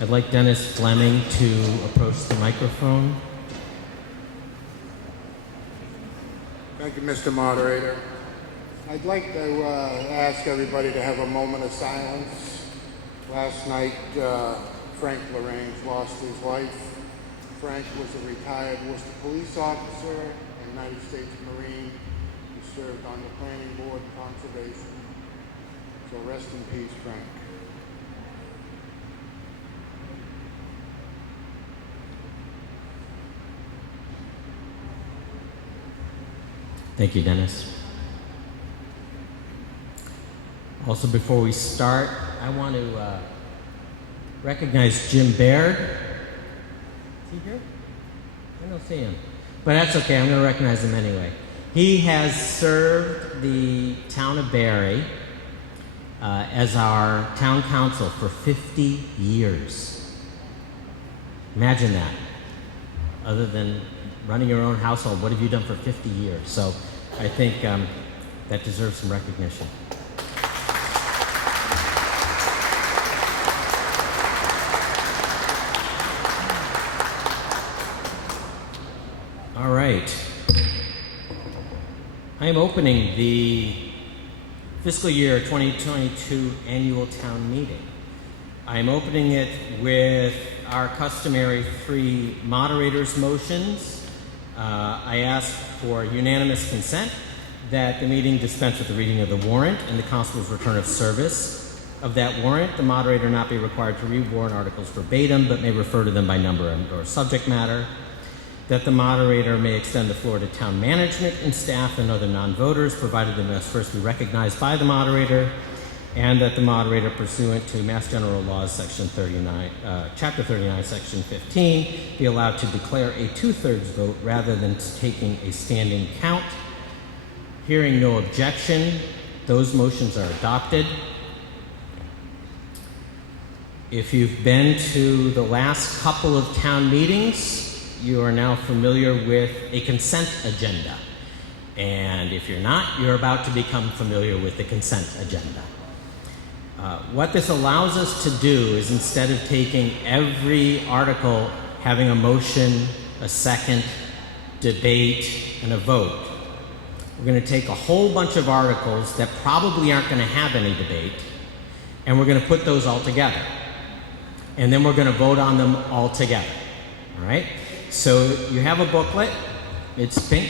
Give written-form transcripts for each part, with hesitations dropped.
I'd like Dennis Fleming to approach the microphone. Thank you, Mr. Moderator. I'd like to ask everybody to have a moment of silence. Last night, Frank LaRange lost his life. Frank was a retired Worcester police officer and United States Marine who served on the Planning Board Conservation. So rest in peace, Frank. Thank you, Dennis. Also, before we start, I want to recognize Jim Baird. Is he here? I don't see him. But that's okay, I'm going to recognize him anyway. He has served the town of Barre as our town council for 50 years. Imagine that. Other than running your own household, what have you done for 50 years? So I think that deserves some recognition. All right. I am opening the fiscal year 2022 annual town meeting. I am opening it with our customary 3 moderators' motions. I ask for unanimous consent that the meeting dispense with the reading of the warrant and the constable's return of service of that warrant. The moderator not be required to read warrant articles verbatim, but may refer to them by number or subject matter. That the moderator may extend the floor to town management and staff and other non-voters, provided they must first be recognized by the moderator, and that the moderator, pursuant to Mass General Laws, Section 39, Chapter 39, Section 15, be allowed to declare a 2/3 vote rather than taking a standing count. Hearing no objection, those motions are adopted. If you've been to the last couple of town meetings, you are now familiar with a consent agenda. And if you're not, you're about to become familiar with the consent agenda. What this allows us to do is, instead of taking every article, having a motion, a second, debate, and a vote, we're going to take a whole bunch of articles that probably aren't going to have any debate, and we're going to put those all together. And then we're going to vote on them all together. All right? So you have a booklet. It's pink.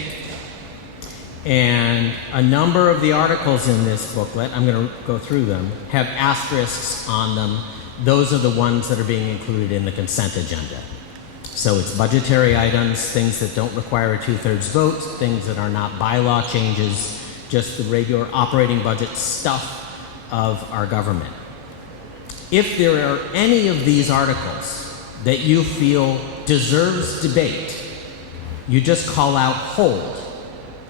And a number of the articles in this booklet, I'm going to go through them, have asterisks on them. Those are the ones that are being included in the consent agenda. So it's budgetary items, things that don't require a 2/3 vote, things that are not bylaw changes, just the regular operating budget stuff of our government. If there are any of these articles that you feel deserves debate, you just call out hold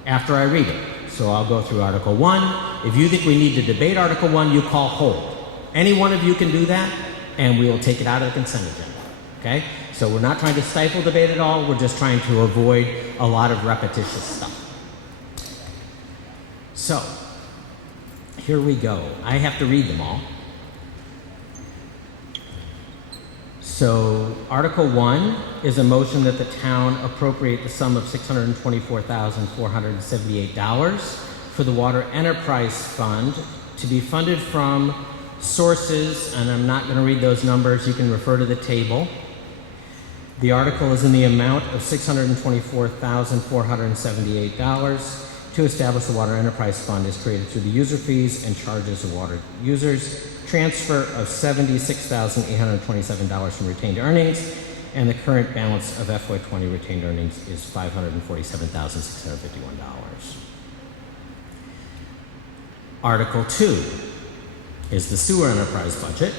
after I read it. So I'll go through Article 1. If you think we need to debate Article 1, you call hold. Any one of you can do that, and we will take it out of the consent agenda. Okay? So we're not trying to stifle debate at all. We're just trying to avoid a lot of repetitious stuff. So, here we go. I have to read them all. So, Article 1 is a motion that the town appropriate the sum of $624,478 for the Water Enterprise Fund to be funded from sources, and I'm not going to read those numbers, you can refer to the table. The article is in the amount of $624,478 to establish the Water Enterprise Fund is created through the user fees and charges of water users, transfer of $76,827 from retained earnings, and the current balance of FY20 retained earnings is $547,651. Article 2 is the sewer enterprise budget.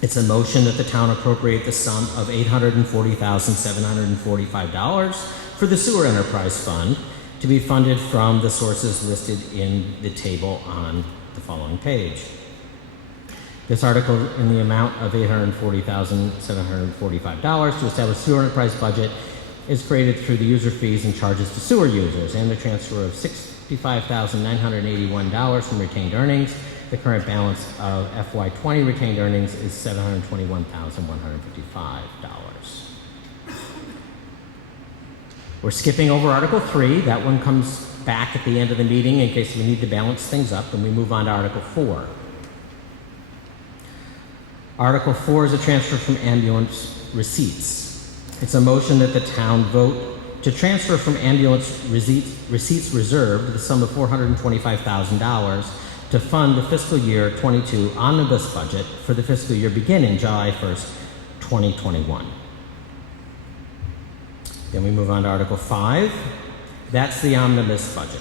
It's a motion that the town appropriate the sum of $840,745 for the sewer enterprise fund to be funded from the sources listed in the table on the following page. This article in the amount of $840,745 to establish sewer enterprise budget is created through the user fees and charges to sewer users and the transfer of $65,981 from retained earnings, The current balance of FY20 retained earnings is $721,155. We're skipping over Article 3. That one comes back at the end of the meeting in case we need to balance things up, and we move on to Article 4. Article 4 is a transfer from ambulance receipts. It's a motion that the town vote to transfer from ambulance receipts reserved the sum of $425,000 to fund the fiscal year 22 omnibus budget for the fiscal year beginning July 1st, 2021. Then we move on to Article 5. That's the omnibus budget.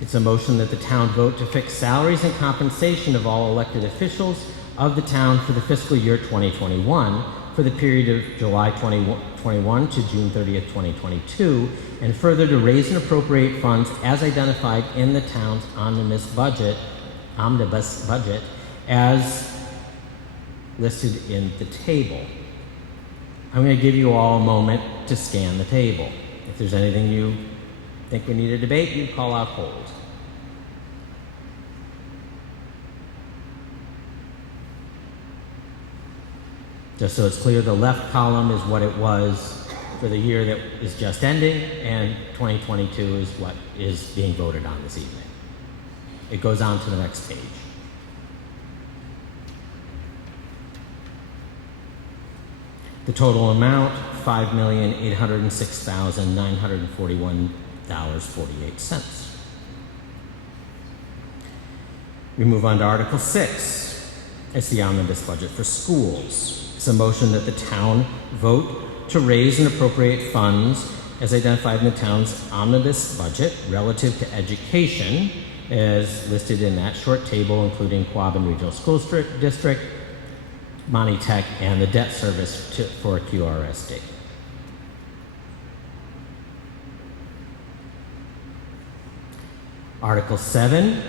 It's a motion that the town vote to fix salaries and compensation of all elected officials of the town for the fiscal year 2021 for the period of July 2021 to June 30th, 2022, and further to raise and appropriate funds as identified in the town's omnibus budget as listed in the table. I'm going to give you all a moment to scan the table. If there's anything you think we need to debate, you call out hold. Just so it's clear, the left column is what it was for the year that is just ending, and 2022 is what is being voted on this evening. It goes on to the next page. The total amount, $5,806,941.48. We move on to Article 6. It's the omnibus budget for schools. It's a motion that the town vote to raise and appropriate funds as identified in the town's omnibus budget relative to education, as listed in that short table, including Quabbin Regional School District, Monty Tech, and the debt service for QRSD. Article 7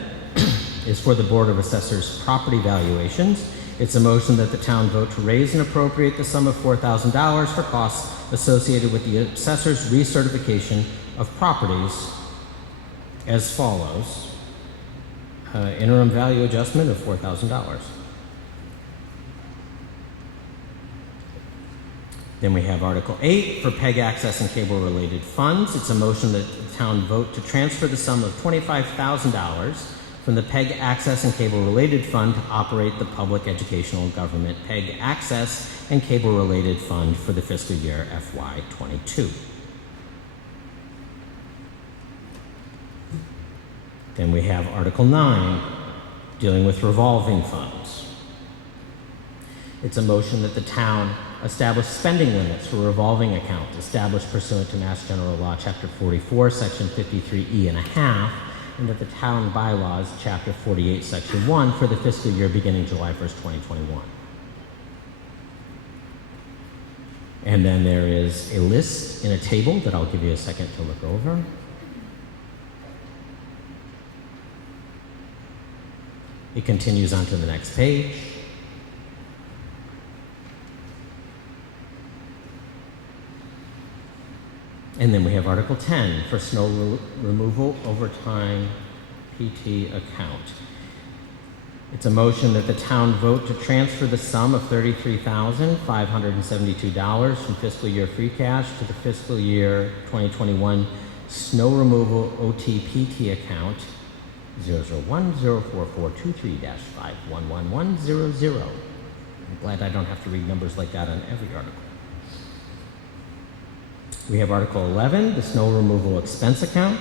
is for the Board of Assessors property valuations. It's a motion that the town vote to raise and appropriate the sum of $4,000 for costs associated with the assessor's recertification of properties as follows. Interim value adjustment of $4,000. Then we have Article 8 for PEG access and cable related funds. It's a motion that the town vote to transfer the sum of $25,000 from the PEG access and cable related fund to operate the public educational government PEG access and cable related fund for the fiscal year FY22. Then we have Article 9 dealing with revolving funds. It's a motion that the town establish spending limits for revolving account established pursuant to Mass General Law, Chapter 44, Section 53E and a half, and that the town bylaws, Chapter 48, Section 1, for the fiscal year beginning July 1st, 2021. And then there is a list in a table that I'll give you a second to look over. It continues on to the next page. And then we have Article 10 for snow removal overtime PT account. It's a motion that the town vote to transfer the sum of $33,572 from fiscal year free cash to the fiscal year 2021 snow removal OTPT account 0010443-511100. I'm glad I don't have to read numbers like that on every article. We have Article 11, the snow removal expense account.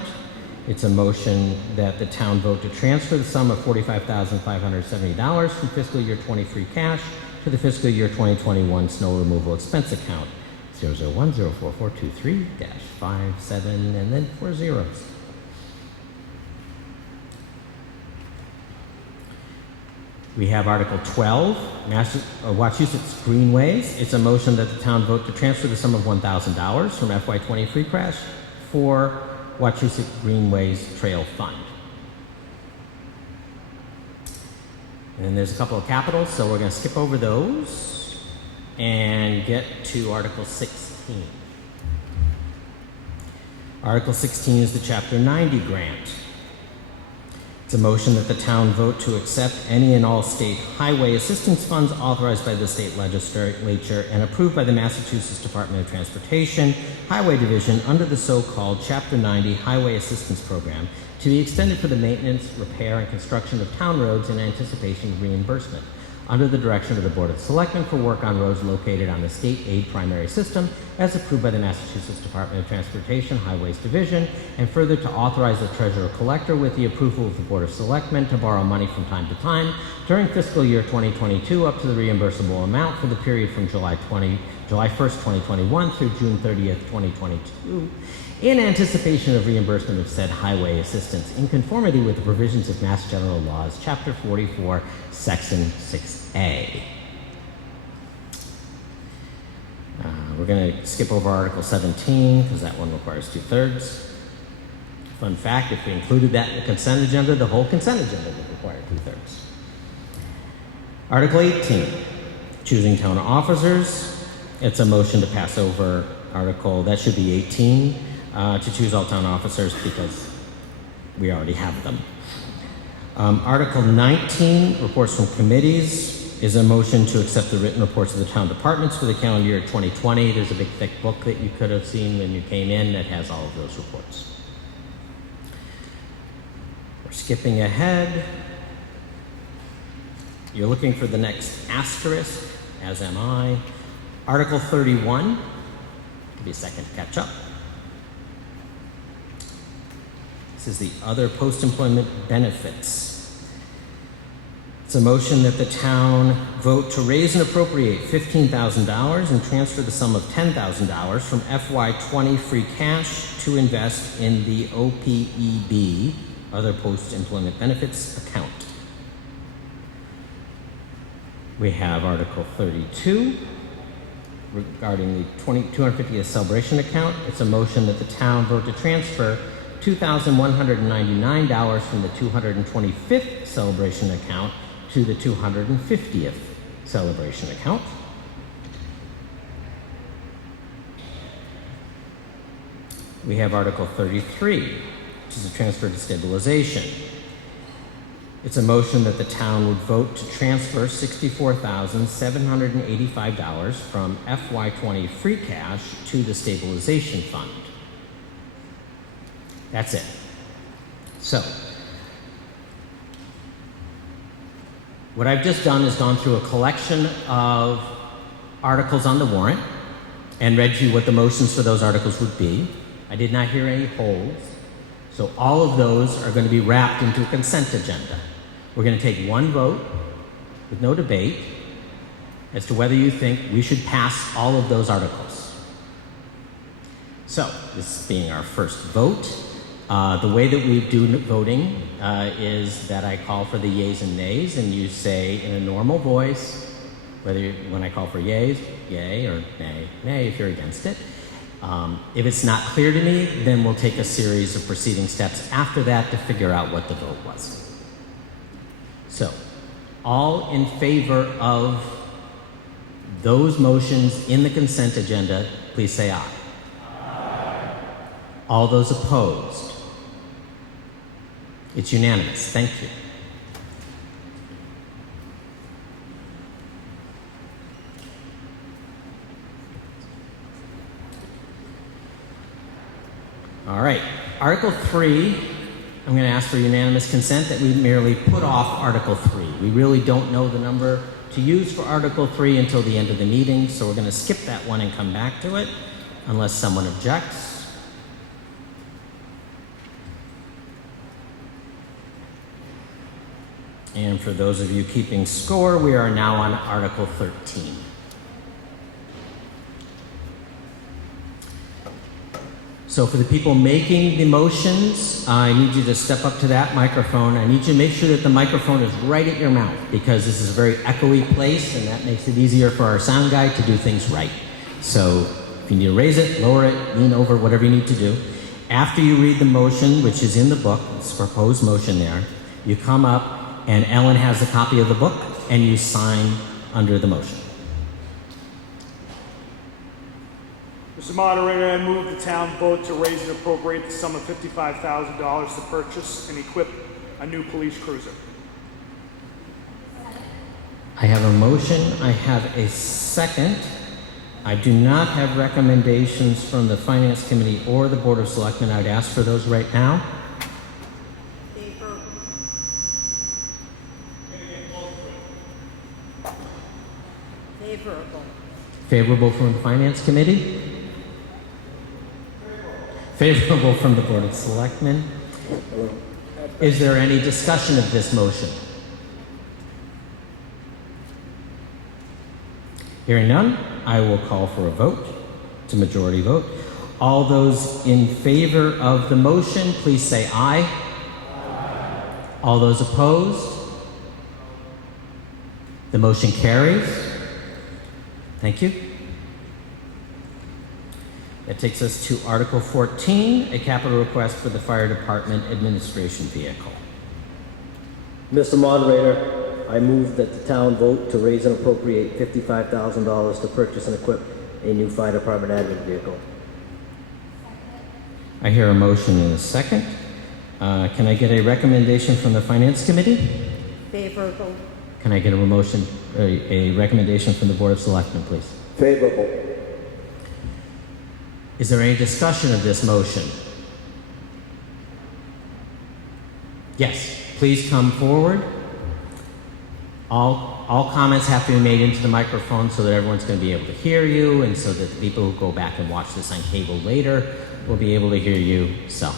It's a motion that the town vote to transfer the sum of $45,570 from fiscal year 20 free cash to the fiscal year 2021 snow removal expense account 0010443-57 and then 4 zeros. We have Article 12, Wachusett Greenways. It's a motion that the town vote to transfer the sum of $1,000 from FY20 free cash for Wachusett Greenways Trail Fund. And then there's a couple of capitals, so we're going to skip over those and get to Article 16. Article 16 is the Chapter 90 grant. It's a motion that the town vote to accept any and all state highway assistance funds authorized by the state legislature and approved by the Massachusetts Department of Transportation Highway Division under the so-called Chapter 90 Highway Assistance Program to be extended for the maintenance, repair, and construction of town roads in anticipation of reimbursement under the direction of the Board of Selectmen for work on roads located on the state aid primary system as approved by the Massachusetts Department of Transportation Highways Division, and further to authorize the treasurer collector with the approval of the Board of Selectmen to borrow money from time to time during fiscal year 2022 up to the reimbursable amount for the period from July 1st, 2021 through June 30th, 2022 in anticipation of reimbursement of said highway assistance in conformity with the provisions of Mass General Laws, Chapter 44, Section 6A. We're going to skip over Article 17 because that one requires 2/3. Fun fact, if we included that in the consent agenda, the whole consent agenda would require 2/3. Article 18, choosing town officers. It's a motion to pass over article, that should be 18, to choose all town officers because we already have them. Article 19, reports from committees, is a motion to accept the written reports of the town departments for the calendar year 2020. There's a big thick book that you could have seen when you came in that has all of those reports. We're skipping ahead. You're looking for the next asterisk, as am I. Article 31, give me a second to catch up. This is the other post-employment benefits. It's a motion that the town vote to raise and appropriate $15,000 and transfer the sum of $10,000 from FY20 free cash to invest in the OPEB, other post-employment benefits account. We have Article 32 regarding the 250th celebration account. It's a motion that the town vote to transfer $2,199 from the 225th celebration account to the 250th celebration account. We have Article 33, which is a transfer to stabilization. It's a motion that the town would vote to transfer $64,785 from FY20 free cash to the Stabilization Fund. That's it. So, what I've just done is gone through a collection of articles on the warrant and read you what the motions for those articles would be. I did not hear any holds. So all of those are going to be wrapped into a consent agenda. We're going to take one vote with no debate as to whether you think we should pass all of those articles. So, this being our first vote, the way that we do voting is that I call for the yeas and nays, and you say in a normal voice, when I call for yeas, yay, or nay, nay if you're against it. If it's not clear to me, then we'll take a series of proceeding steps after that to figure out what the vote was. So, all in favor of those motions in the consent agenda, please say aye. Aye. All those opposed? It's unanimous. Thank you. All right. Article 3, I'm going to ask for unanimous consent that we merely put off Article 3. We really don't know the number to use for Article 3 until the end of the meeting, so we're going to skip that one and come back to it unless someone objects. And for those of you keeping score, we are now on Article 13. So for the people making the motions, I need you to step up to that microphone. I need you to make sure that the microphone is right at your mouth because this is a very echoey place and that makes it easier for our sound guy to do things right. So if you need to raise it, lower it, lean over, whatever you need to do. After you read the motion, which is in the book, it's a proposed motion there, you come up and Ellen has a copy of the book and you sign under the motion. Mr. Moderator, I move the town vote to raise and appropriate the sum of $55,000 to purchase and equip a new police cruiser. I have a motion. I have a second. I do not have recommendations from the Finance Committee or the Board of Selectmen. I'd ask for those right now. Favorable. Favorable from the Finance Committee? Favorable from the Board of Selectmen? Is there any discussion of this motion? Hearing none, I will call for a vote. It's a majority vote. All those in favor of the motion, please say aye. Aye. All those opposed? The motion carries. Thank you. That takes us to Article 14, a capital request for the Fire Department Administration Vehicle. Mr. Moderator, I move that the town vote to raise and appropriate $55,000 to purchase and equip a new fire department admin vehicle. I hear a motion and a second. Can I get a recommendation from the Finance Committee? Favorable. Can I get a recommendation from the Board of Selectmen, please? Favorable. Is there any discussion of this motion? Yes, please come forward. All comments have to be made into the microphone so that everyone's going to be able to hear you, and so that the people who go back and watch this on cable later will be able to hear you. So,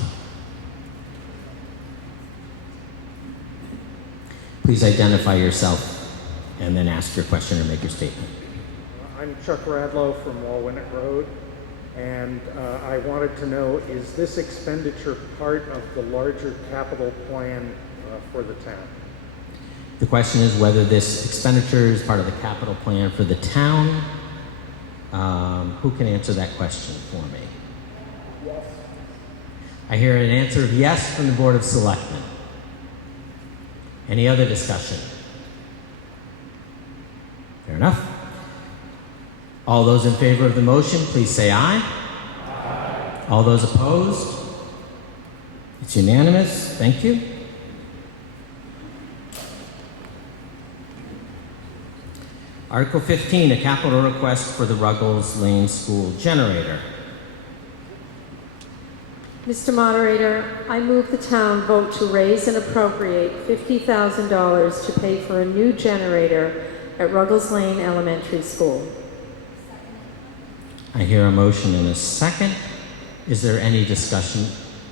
please identify yourself and then ask your question or make your statement. I'm Chuck Radlow from Walwinet Road, and I wanted to know, is this expenditure part of the larger capital plan for the town? The question is whether this expenditure is part of the capital plan for the town. Who can answer that question for me? Yes. I hear an answer of yes from the Board of Selectmen. Any other discussion? Fair enough. All those in favor of the motion, please say aye. Aye. All those opposed? It's unanimous. Thank you. Article 15, a capital request for the Ruggles Lane School generator. Mr. Moderator, I move the town vote to raise and appropriate $50,000 to pay for a new generator at Ruggles Lane Elementary School. I hear a motion and a second. Is there any discussion?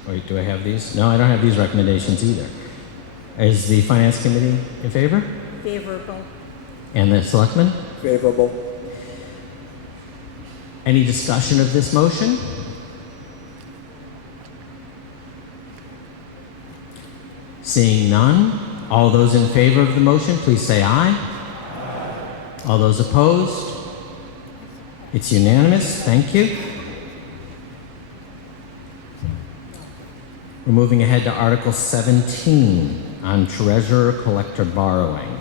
Wait, do I have these? No, I don't have these recommendations either. Is the Finance Committee in favor? Favorable. And the Selectmen? Favorable. Any discussion of this motion? Seeing none, all those in favor of the motion, please say aye. Aye. All those opposed? It's unanimous. Thank you. We're moving ahead to Article 17 on treasurer-collector borrowing.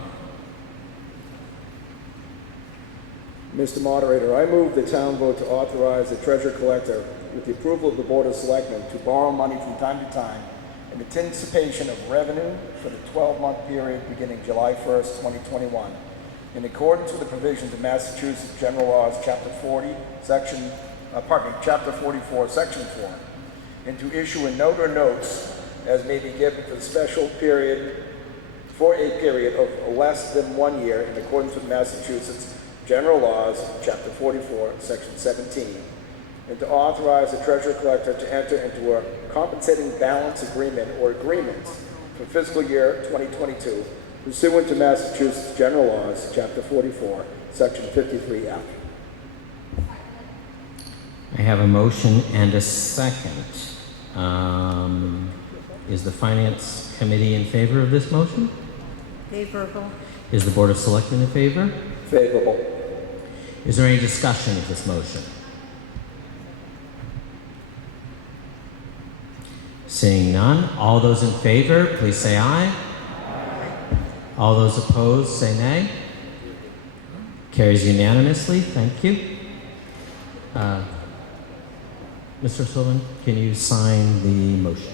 Mr. Moderator, I move the town vote to authorize the treasurer collector, with the approval of the Board of Selectmen, to borrow money from time to time in anticipation of revenue for the 12-month period beginning July 1st, 2021, in accordance with the provisions of Massachusetts General Laws, Chapter 44, Section 4, and to issue a note or notes as may be given for the special period, for a period of less than 1 year, in accordance with Massachusetts General Laws, Chapter 44, Section 17, and to authorize the treasurer collector to enter into a compensating balance agreement or agreements for fiscal year 2022, pursuant to Massachusetts General Laws, Chapter 44, Section 53F. I have a motion and a second. Is the Finance Committee in favor of this motion? Favorable. Is the Board of Selectmen in favor? Favorable. Is there any discussion of this motion? Seeing none, all those in favor, please say aye. Aye. All those opposed, say nay. Carries unanimously. Thank you. Mr. Sullivan, can you sign the motion?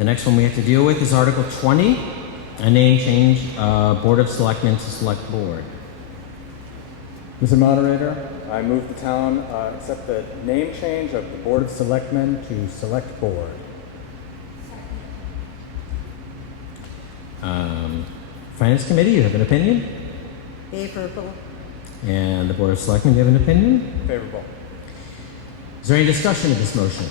The next one we have to deal with is Article 20, a name change, Board of Selectmen to Select Board. Mr. Moderator, I move the town accept the name change of the Board of Selectmen to Select Board. Finance Committee, you have an opinion? Favorable. And the Board of Selectmen, you have an opinion? Favorable. Is there any discussion of this motion?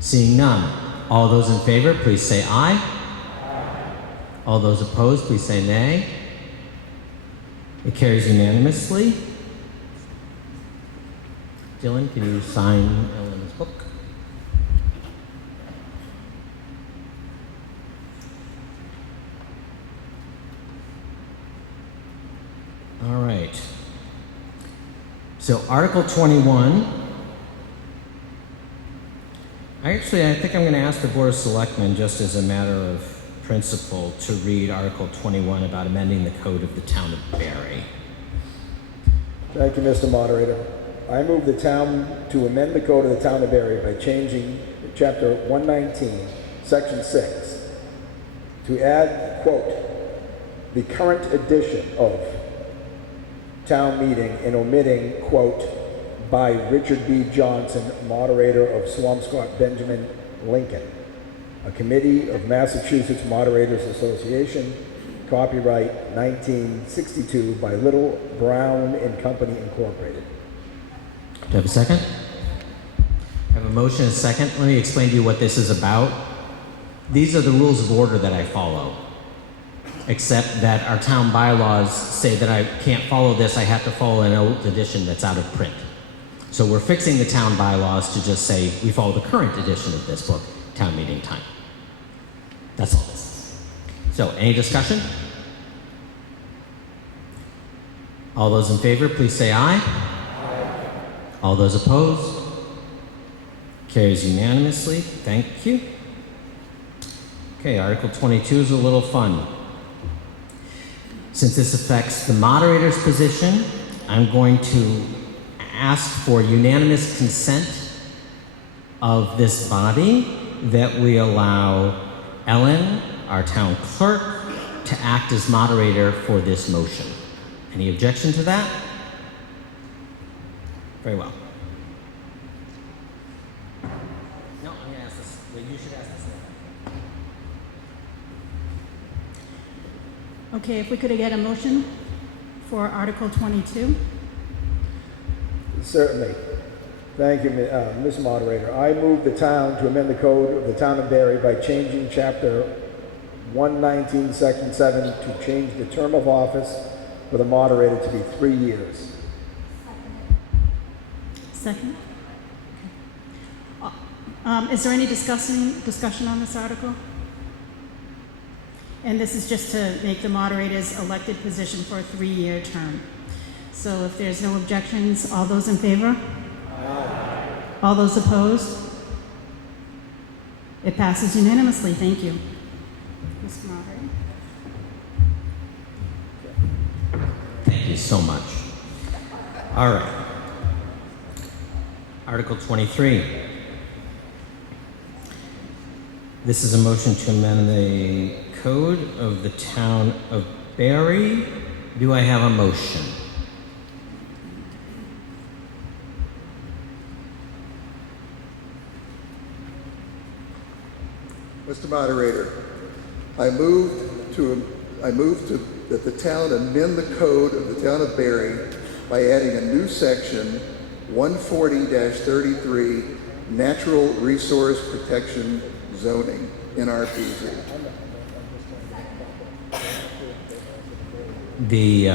Seeing none, all those in favor, please say aye. All those opposed, please say nay. It carries unanimously. Dylan, can you sign Ellen's book? All right. So Article 21. I think I'm going to ask the Board of Selectmen, just as a matter of principle, to read Article 21 about amending the code of the town of Barre. Thank you, Mr. Moderator. I move the town to amend the code of the town of Barre by changing Chapter 119, Section 6, to add, quote, the current edition of town meeting and omitting, quote, by Richard B. Johnson, moderator of Swampscott Benjamin Lincoln, a committee of Massachusetts Moderators Association, copyright 1962 by Little, Brown and Company Incorporated. Do I have a second? I have a motion and a second. Let me explain to you what this is about. These are the rules of order that I follow, except that our town bylaws say that I can't follow this. I have to follow an old edition that's out of print. So we're fixing the town bylaws to just say we follow the current edition of this book, town meeting time. That's all this is. So, any discussion? All those in favor, please say aye. Aye. All those opposed? Carries unanimously. Thank you. Okay, Article 22 is a little fun. Since this affects the moderator's position, I'm going to ask for unanimous consent of this body that we allow Ellen, our town clerk, to act as moderator for this motion. Any objection to that? Very well. No, I'm going to ask this. Well, you should ask this now. Okay, if we could get a motion for Article 22. Certainly. Thank you, Ms. Moderator. I move the town to amend the code of the town of Barre by changing Chapter 119, Section 7 to change the term of office for the moderator to be 3 years. Second. Okay. Is there any discussion on this article? And this is just to make the moderator's elected position for a 3-year term. So if there's no objections, all those in favor? Aye. All those opposed? It passes unanimously. Thank you. Mr. Moderator. Thank you so much. All right. Article 23. This is a motion to amend the code of the town of Barre. Do I have a motion? Mr. Moderator, I move that the town amend the code of the town of Barre by adding a new section 140-33, Natural Resource Protection Zoning, Nrpc. The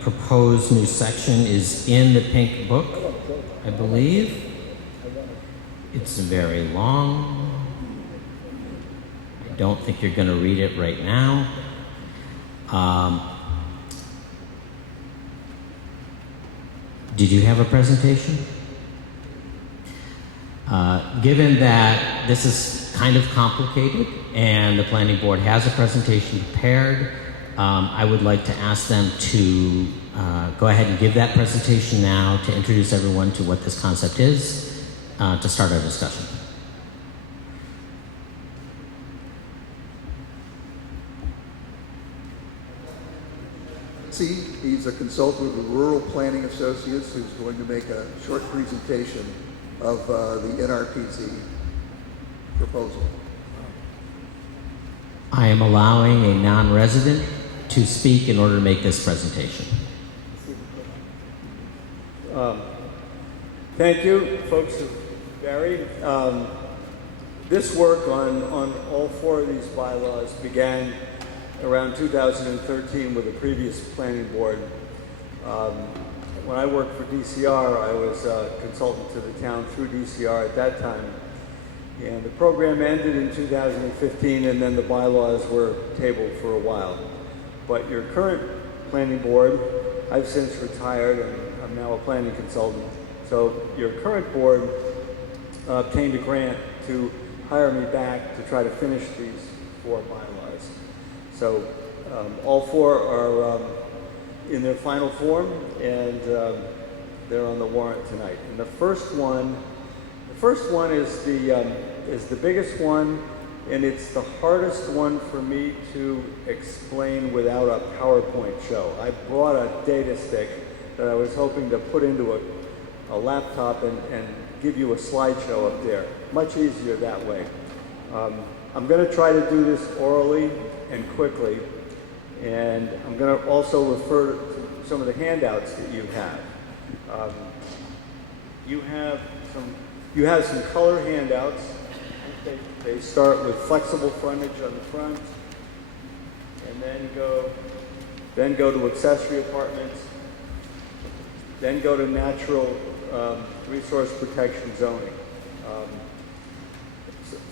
proposed new section is in the pink book, I believe. It's very long. I don't think you're going to read it right now. Did you have a presentation? Given that this is kind of complicated and the planning board has a presentation prepared, I would like to ask them to go ahead and give that presentation now to introduce everyone to what this concept is, to start our discussion. See, he's a consultant with the Rural Planning Associates who's going to make a short presentation of the Nrpc proposal. I am allowing a non-resident to speak in order to make this presentation. Thank you, folks of Barre. This work on all four of these bylaws began around 2013 with a previous planning board. When I worked for DCR, I was a consultant to the town through DCR at that time. And the program ended in 2015, and then the bylaws were tabled for a while. But your current planning board, I've since retired, and I'm now a planning consultant. So your current board obtained a grant to hire me back to try to finish these four bylaws. So all four are in their final form, and they're on the warrant tonight. And the first one is the biggest one, and it's the hardest one for me to explain without a PowerPoint show. I brought a data stick that I was hoping to put into a laptop and give you a slideshow up there. Much easier that way. I'm going to try to do this orally and quickly, and I'm going to also refer to some of the handouts that you have. You have some color handouts. They start with flexible frontage on the front, and then go to accessory apartments, then go to natural resource protection zoning.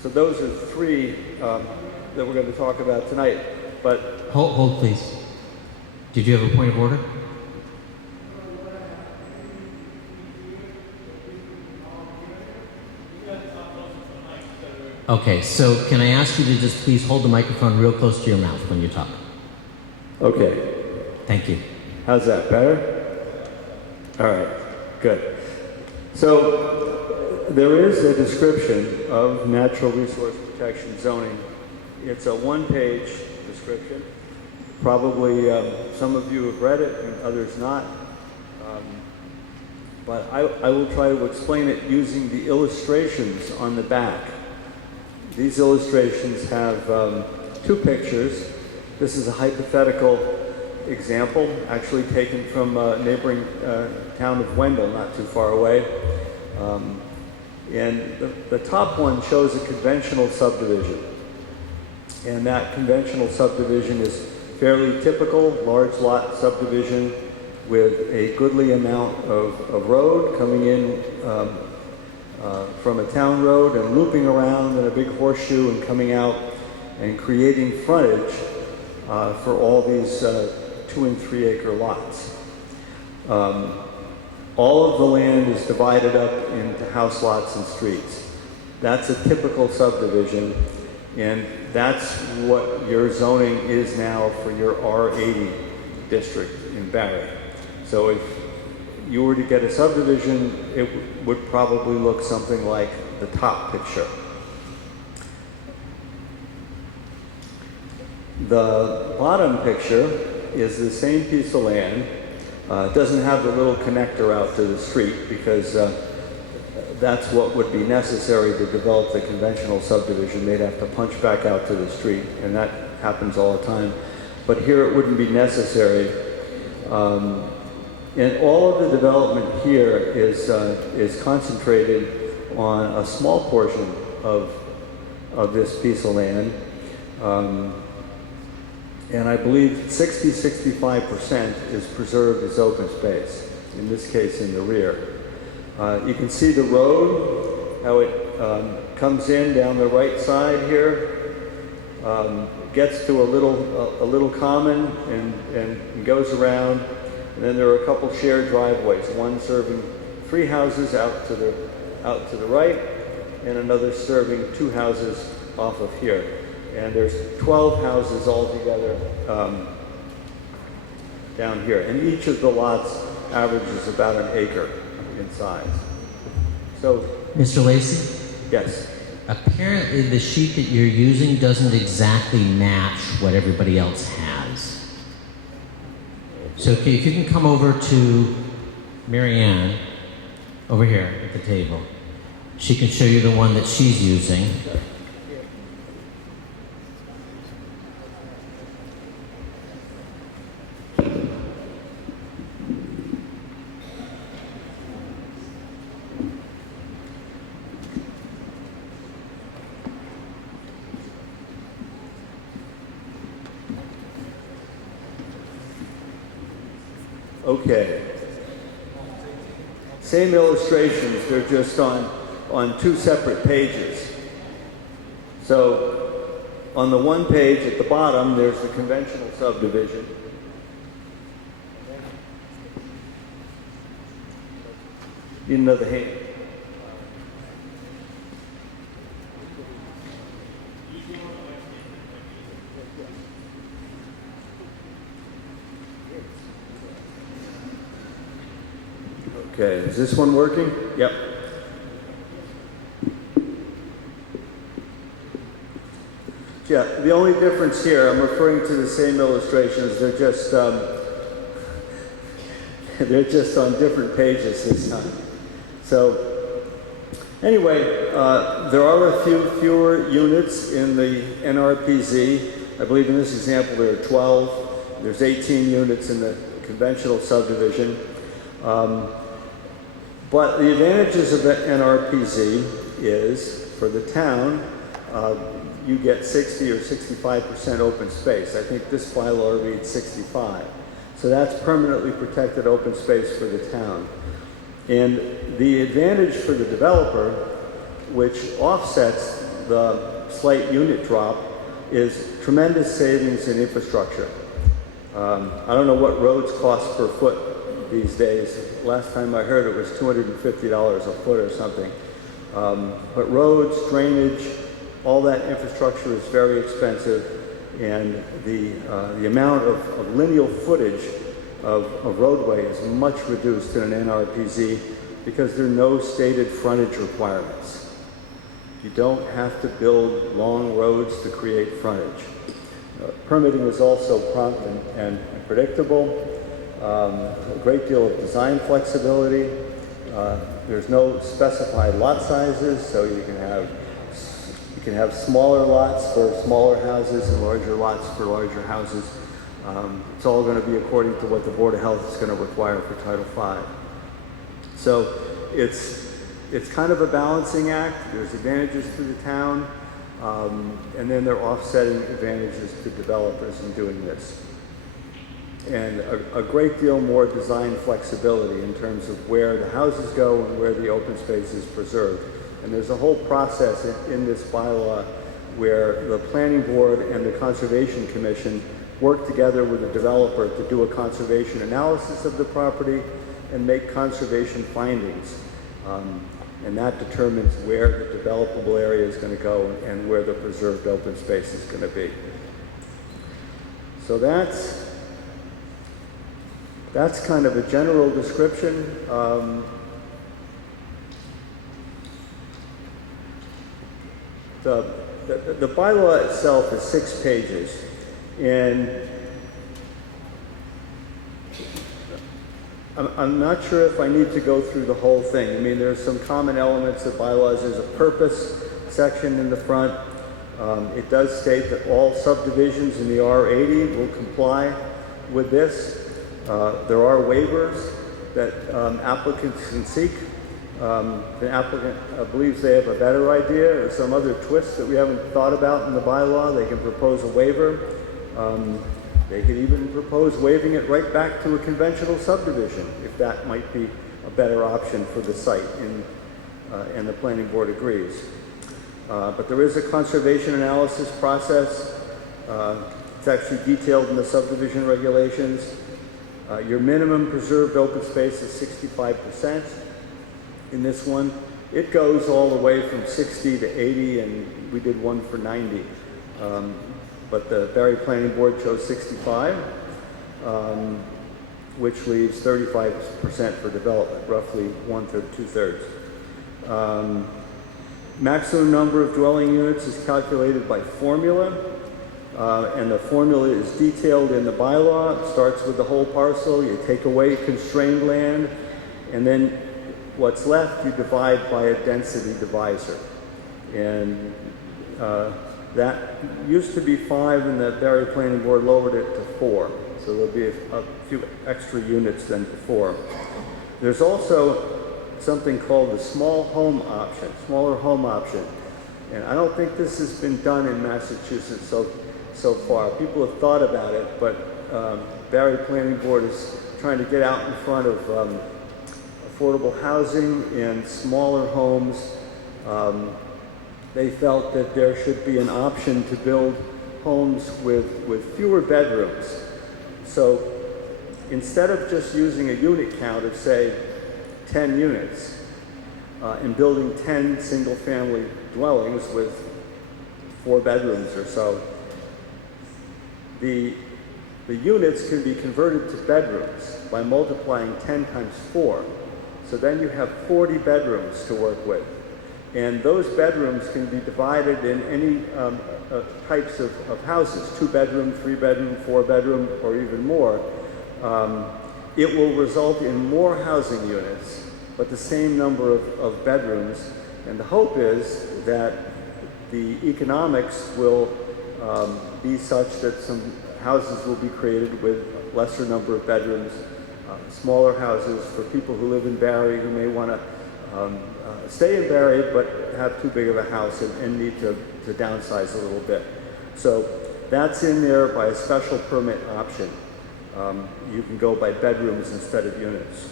So those are three that we're going to talk about tonight. But Hold, please. Did you have a point of order? Okay, so can I ask you to just please hold the microphone real close to your mouth when you talk? okay, Thank you. how's that? Better? All right, good. So there is a description of natural resource protection zoning. It's a one-page description. Probably some of you have read it and others not. But I will try to explain it using the illustrations on the back. These illustrations have two pictures. This is a hypothetical example, actually taken from a neighboring town of Wendell, not too far away. And the top one shows a conventional subdivision. And that conventional subdivision is fairly typical, large lot subdivision with a goodly amount of road coming in from a town road and looping around in a big horseshoe and coming out and creating frontage for all these 2 and 3 acre lots. All of the land is divided up into house lots and streets. That's a typical subdivision, and that's what your zoning is now for your R80 district in Barre. So if you were to get a subdivision, it would probably look something like the top picture. The bottom picture is the same piece of land. It doesn't have the little connector out to the street because that's what would be necessary to develop the conventional subdivision. They'd have to punch back out to the street, and that happens all the time. But here it wouldn't be necessary. And all of the development here is concentrated on a small portion of this piece of land. And I believe 60-65% is preserved as open space, in this case in the rear. You can see the road, how it comes in down the right side here, gets to a little common and goes around. And then there are a couple shared driveways, one serving 3 houses out to the right, and another serving 2 houses off of here. And there's 12 houses altogether down here. And each of the lots averages about an acre in size. So, Mr. Lacy, yes. apparently the sheet that you're using doesn't exactly match what everybody else has. So if you can come over to Mary Ann, over here at the table. She can show you the one that she's using. Okay. Same illustrations, they're just on two separate pages. So on the one page at the bottom, there's the conventional subdivision. Need another hand. Okay, is this one working? Yep. Yeah, the only difference here, I'm referring to the same illustrations, they're just on different pages this time. So, anyway, there are a fewer units in the Nrpc. I believe in this example there are 12. There's 18 units in the conventional subdivision. But the advantages of the Nrpc is, for the town, you get 60 or 65% open space. I think this bylaw reads 65. So that's permanently protected open space for the town. And the advantage for the developer, which offsets the slight unit drop, is tremendous savings in infrastructure. I don't know what roads cost per foot these days. Last time I heard it was $250 a foot or something. But roads, drainage, all that infrastructure is very expensive, and the amount of lineal footage of roadway is much reduced in an Nrpc because there are no stated frontage requirements. You don't have to build long roads to create frontage. Permitting is also prompt and predictable. A great deal of design flexibility. There's no specified lot sizes, so you can have smaller lots for smaller houses and larger lots for larger houses. It's all going to be according to what the Board of Health is going to require for Title V. So it's kind of a balancing act. There's advantages to the town, and then there are offsetting advantages to developers in doing this. And a great deal more design flexibility in terms of where the houses go and where the open space is preserved. And there's a whole process in this bylaw where the Planning Board and the Conservation Commission work together with the developer to do a conservation analysis of the property and make conservation findings. And that determines where the developable area is going to go and where the preserved open space is going to be. So that's kind of a general description. The bylaw itself is 6 pages, and I'm not sure if I need to go through the whole thing. I mean, there's some common elements of bylaws. There's a purpose section in the front. It does state that all subdivisions in the R80 will comply with this. There are waivers that applicants can seek. The applicant believes they have a better idea or some other twist that we haven't thought about in the bylaw. They can propose a waiver. They could even propose waiving it right back to a conventional subdivision if that might be a better option for the site, and the Planning Board agrees. But there is a conservation analysis process. It's actually detailed in the subdivision regulations. Your minimum preserved open space is 65%. In this one, it goes all the way from 60 to 80, and we did one for 90. But the Barre Planning Board chose 65, which leaves 35% for development, roughly 1/3, 2/3. Maximum number of dwelling units is calculated by formula, and the formula is detailed in the bylaw. It starts with the whole parcel, you take away constrained land, and then what's left you divide by a density divisor. And that used to be 5, and the Barre Planning Board lowered it to 4. So there'll be a few extra units than before. There's also something called the smaller home option. And I don't think this has been done in Massachusetts so far. People have thought about it, but Barre Planning Board is trying to get out in front of affordable housing and smaller homes. They felt that there should be an option to build homes with fewer bedrooms. So instead of just using a unit count of, say, 10 units and building 10 single-family dwellings with 4 bedrooms or so, the units can be converted to bedrooms by multiplying 10 times 4. So then you have 40 bedrooms to work with. And those bedrooms can be divided in any types of houses, 2-bedroom, 3-bedroom, 4-bedroom, or even more. It will result in more housing units, but the same number of bedrooms. And the hope is that the economics will be such that some houses will be created with lesser number of bedrooms, smaller houses for people who live in Barre who may want to stay in Barre but have too big of a house and need to downsize a little bit. So that's in there by a special permit option. You can go by bedrooms instead of units.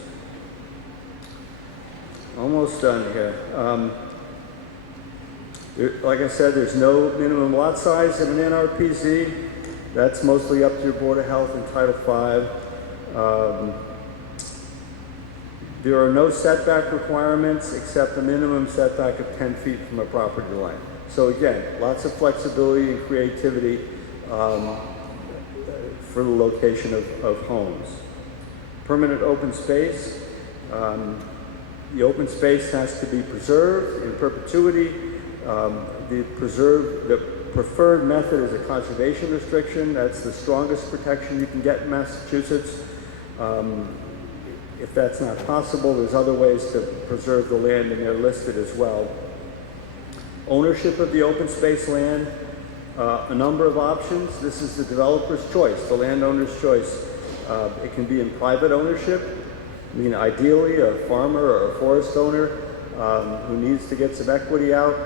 Almost done here. Like I said, there's no minimum lot size in an Nrpc. That's mostly up to your Board of Health and Title V. There are no setback requirements except a minimum setback of 10 feet from a property line. So again, lots of flexibility and creativity for the location of homes. Permanent open space. The open space has to be preserved in perpetuity. The preferred method is a conservation restriction. That's the strongest protection you can get in Massachusetts. If that's not possible, there's other ways to preserve the land, and they're listed as well. Ownership of the open space land, a number of options. This is the developer's choice, the landowner's choice. It can be in private ownership. I mean, ideally, a farmer or a forest owner who needs to get some equity out,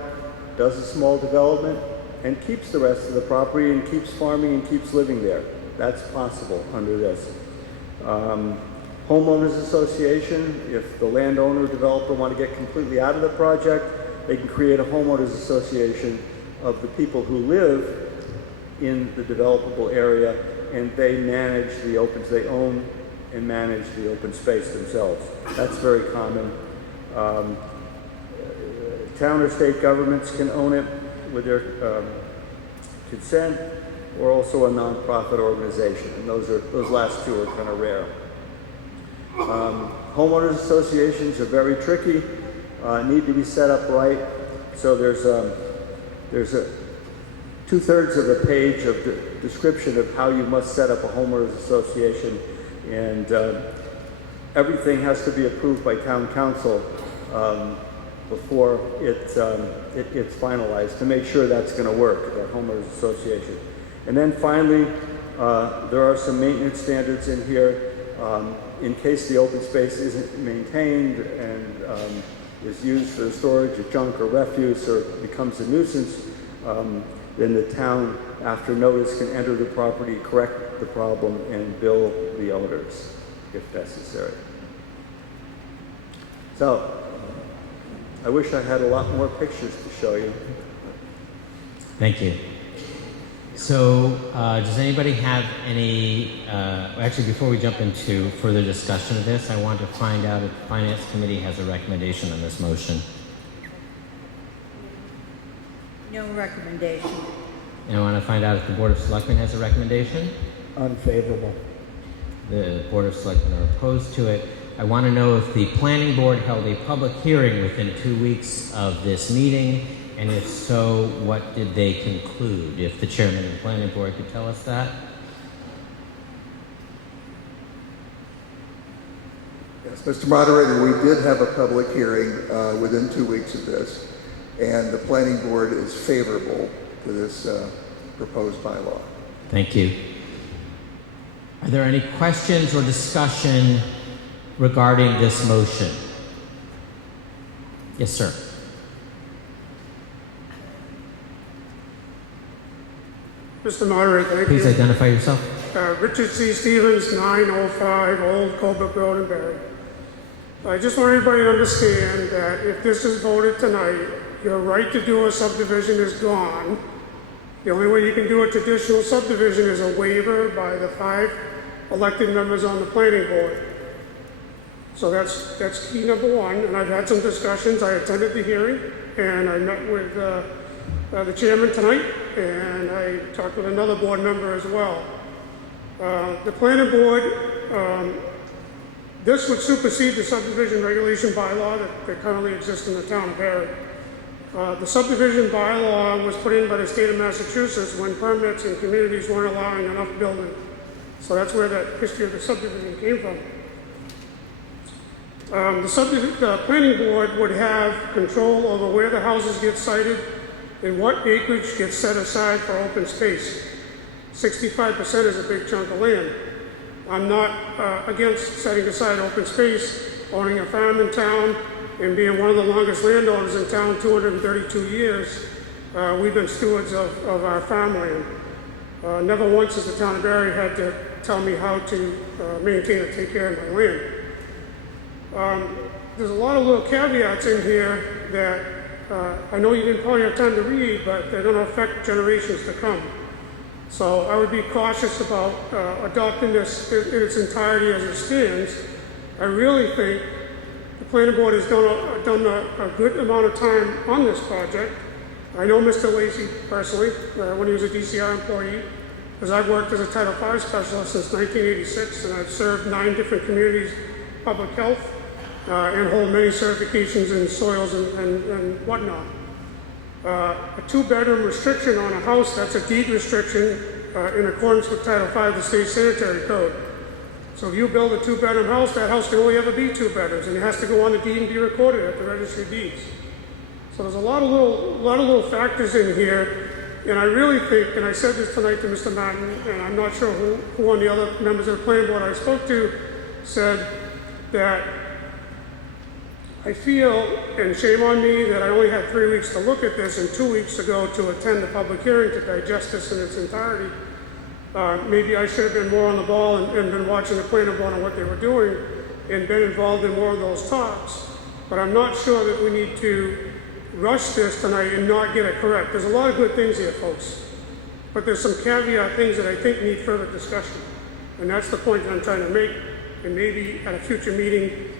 does a small development, and keeps the rest of the property and keeps farming and keeps living there. That's possible under this. Homeowners Association, if the landowner or developer want to get completely out of the project, they can create a homeowners association of the people who live in the developable area, and they own and manage the open space themselves. That's very common. Town or state governments can own it with their consent, or also a nonprofit organization, and those last two are kind of rare. Homeowners associations are very tricky, need to be set up right. So there's a 2/3 of a page of the description of how you must set up a homeowners association, and everything has to be approved by town council before it's finalized to make sure that's going to work, that homeowners association. And then finally, there are some maintenance standards in here. In case the open space isn't maintained and is used for the storage of junk or refuse or becomes a nuisance, then the town, after notice, can enter the property, correct the problem, and bill the owners if necessary. So, I wish I had a lot more pictures to show you. Thank you. So, does anybody have any, actually before we jump into further discussion of this, I want to find out if the Finance Committee has a recommendation on this motion. No recommendation. And I want to find out if the Board of Selectmen has a recommendation. Unfavorable. The Board of Selectmen are opposed to it. I want to know if the planning board held a public hearing within 2 weeks of this meeting, and if so, what did they conclude? If the chairman of the planning board could tell us that. Yes, Mr. Moderator, we did have a public hearing within 2 weeks of this, and the planning board is favorable to this proposed bylaw. Thank you. Are there any questions or discussion regarding this motion? Yes, sir. Mr. Moderator, thank Please you. identify yourself. Richard C. Stevens, 905 Old Colbrook Road in Barre. I just want everybody to understand that if this is voted tonight, your right to do a subdivision is gone. The only way you can do a traditional subdivision is a waiver by the 5 elected members on the planning board. So that's key number one, and I've had some discussions. I attended the hearing, and I met with the chairman tonight, and I talked with another board member as well. The planning board, this would supersede the subdivision regulation bylaw that currently exists in the town of Barre. The subdivision bylaw was put in by the state of Massachusetts when permits and communities weren't allowing enough building. So that's where that history of the subdivision came from. The planning board would have control over where the houses get sited and what acreage gets set aside for open space. 65% is a big chunk of land. I'm not against setting aside open space, owning a farm in town, and being one of the longest landowners in town, 232 years. We've been stewards of our farmland. Never once has the town of Barre had to tell me how to maintain and take care of my land. There's a lot of little caveats in here that I know you didn't probably have time to read, but they're going to affect generations to come. So I would be cautious about adopting this in its entirety as it stands. I really think the planning board has done a good amount of time on this project. I know Mr. Lacy personally, when he was a DCR employee, because I've worked as a Title V specialist since 1986, and I've served 9 different communities, public health, and hold many certifications in soils and whatnot. A 2-bedroom restriction on a house, that's a deed restriction in accordance with Title V of the State Sanitary Code. So if you build a 2-bedroom house, that house can only ever be 2 bedrooms, and it has to go on the deed and be recorded at the Registry of Deeds. So there's a lot of little factors in here, and I really think, and I said this tonight to Mr. Martin, and I'm not sure who on the other members of the planning board I spoke to said that I feel, and shame on me, that I only had 3 weeks to look at this and 2 weeks ago to attend the public hearing to digest this in its entirety. Maybe I should have been more on the ball and been watching the planning board on what they were doing and been involved in more of those talks. But I'm not sure that we need to rush this tonight and not get it correct. There's a lot of good things here, folks. But there's some caveat things that I think need further discussion. And that's the point that I'm trying to make. And maybe at a future meeting,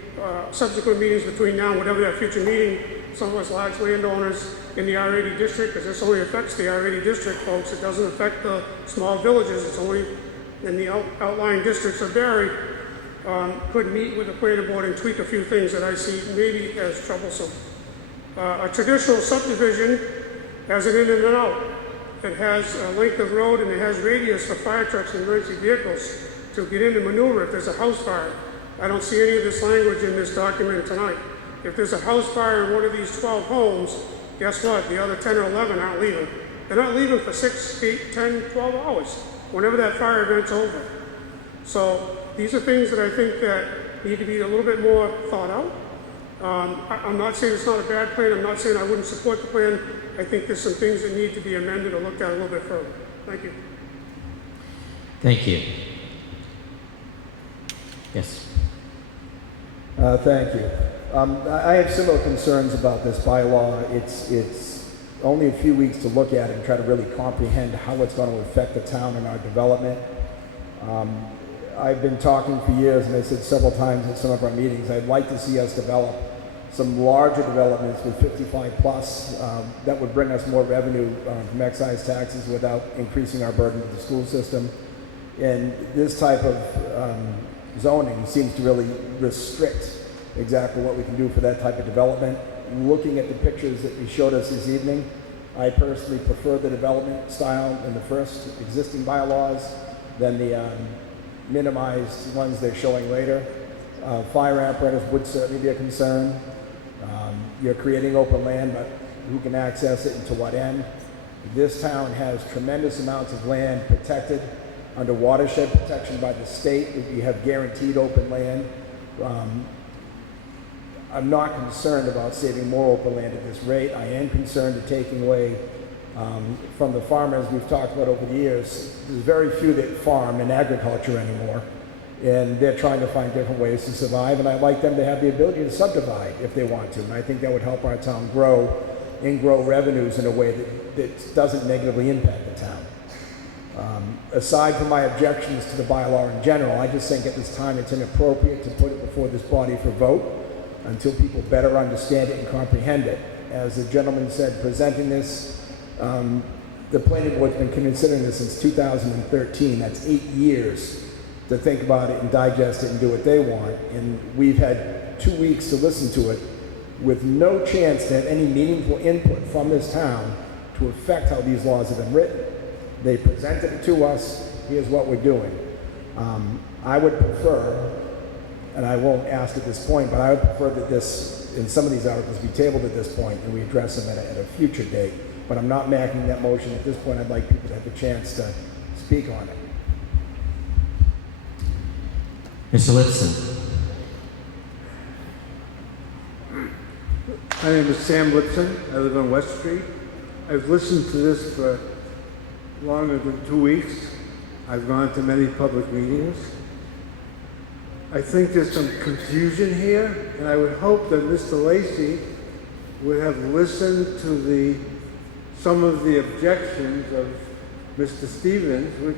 subsequent meetings between now and whatever that future meeting, some of us large landowners in the R80 district, because this only affects the R80 district, folks. It doesn't affect the small villages. It's only in the outlying districts of Barre, could meet with the planning board and tweak a few things that I see maybe as troublesome. A traditional subdivision has an in and an out. It has a length of road and it has radius for fire trucks and emergency vehicles to get in and maneuver if there's a house fire. I don't see any of this language in this document tonight. If there's a house fire in one of these 12 homes, guess what? The other 10 or 11 aren't leaving. They're not leaving for 6, 8, 10, 12 hours, whenever that fire event's over. So these are things that I think that need to be a little bit more thought out. I'm not saying it's not a bad plan. I'm not saying I wouldn't support the plan. I think there's some things that need to be amended or looked at a little bit further. Thank you. Thank you. Yes. Thank you. I have similar concerns about this bylaw. It's only a few weeks to look at it and try to really comprehend how it's going to affect the town and our development. I've been talking for years, and I said several times at some of our meetings, I'd like to see us develop some larger developments with 55 plus that would bring us more revenue from excise taxes without increasing our burden to the school system. And this type of zoning seems to really restrict exactly what we can do for that type of development. Looking at the pictures that you showed us this evening, I personally prefer the development style in the first existing bylaws than the minimized ones they're showing later. Fire apparatus would certainly be a concern. You're creating open land, but who can access it and to what end? This town has tremendous amounts of land protected under watershed protection by the state. You have guaranteed open land. I'm not concerned about saving more open land at this rate. I am concerned at taking away from the farmers we've talked about over the years. There's very few that farm in agriculture anymore, and they're trying to find different ways to survive, and I'd like them to have the ability to subdivide if they want to, and I think that would help our town grow and grow revenues in a way that doesn't negatively impact the town. Aside from my objections to the bylaw in general, I just think at this time it's inappropriate to put it before this body for vote until people better understand it and comprehend it. As the gentleman said, presenting this, the planning board's been considering this since 2013. That's 8 years to think about it and digest it and do what they want. And we've had 2 weeks to listen to it with no chance to have any meaningful input from this town to affect how these laws have been written. They presented it to us. Here's what we're doing. I would prefer, and I won't ask at this point, but I would prefer that this, in some of these articles, be tabled at this point and we address them at a future date. But I'm not making that motion at this point. I'd like people to have a chance to speak on it. Mr. Lipson. My name is Sam Lipson. I live on West Street. I've listened to this for longer than 2 weeks. I've gone to many public meetings. I think there's some confusion here, and I would hope that Mr. Lacy would have listened to some of the objections of Mr. Stevens, which,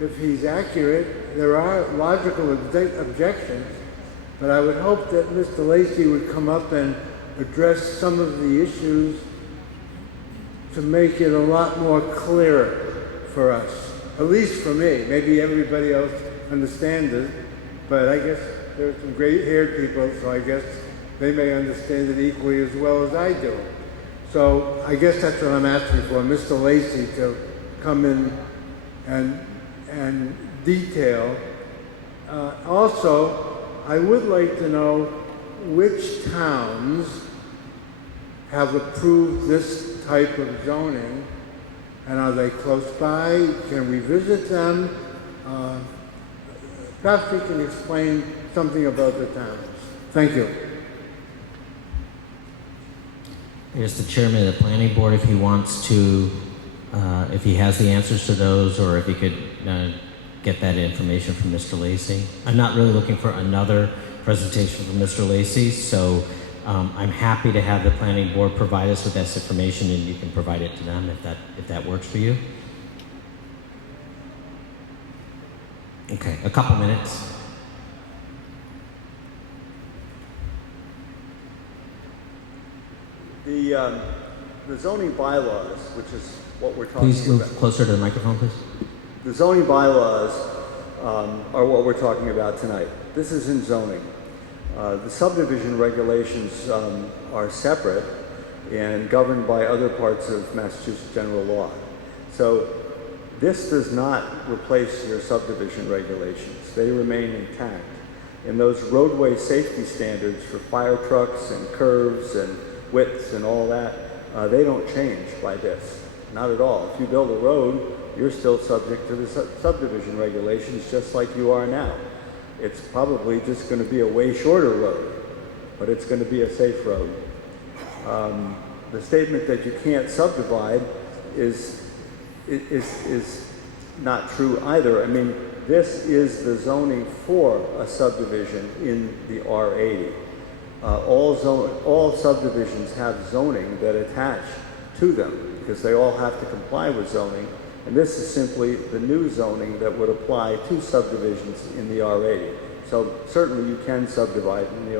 if he's accurate, there are logical objections, but I would hope that Mr. Lacy would come up and address some of the issues to make it a lot more clearer for us, at least for me. Maybe everybody else understands it, but I guess there are some gray-haired people, so I guess they may understand it equally as well as I do. So I guess that's what I'm asking for, Mr. Lacy to come in and detail. Also, I would like to know which towns have approved this type of zoning, and are they close by? Can we visit them? Perhaps we can explain something about the towns. Thank you. Here's the chairman of the planning board if he wants to, if he has the answers to those, or if he could get that information from Mr. Lacy. I'm not really looking for another presentation from Mr. Lacy, so I'm happy to have the planning board provide us with this information, and you can provide it to them if that works for you. Okay, a couple minutes. The zoning bylaws, which is what we're talking about. Please move closer to the microphone, please. The zoning bylaws are what we're talking about tonight. This is in zoning. The subdivision regulations are separate and governed by other parts of Massachusetts general law. So this does not replace your subdivision regulations. They remain intact. And those roadway safety standards for fire trucks and curves and widths and all that, they don't change by this. Not at all. If you build a road, you're still subject to the subdivision regulations just like you are now. It's probably just going to be a way shorter road, but it's going to be a safe road. The statement that you can't subdivide is not true either. I mean, this is the zoning for a subdivision in the R80. All subdivisions have zoning that attach to them because they all have to comply with zoning. And this is simply the new zoning that would apply to subdivisions in the R80. So certainly you can subdivide in the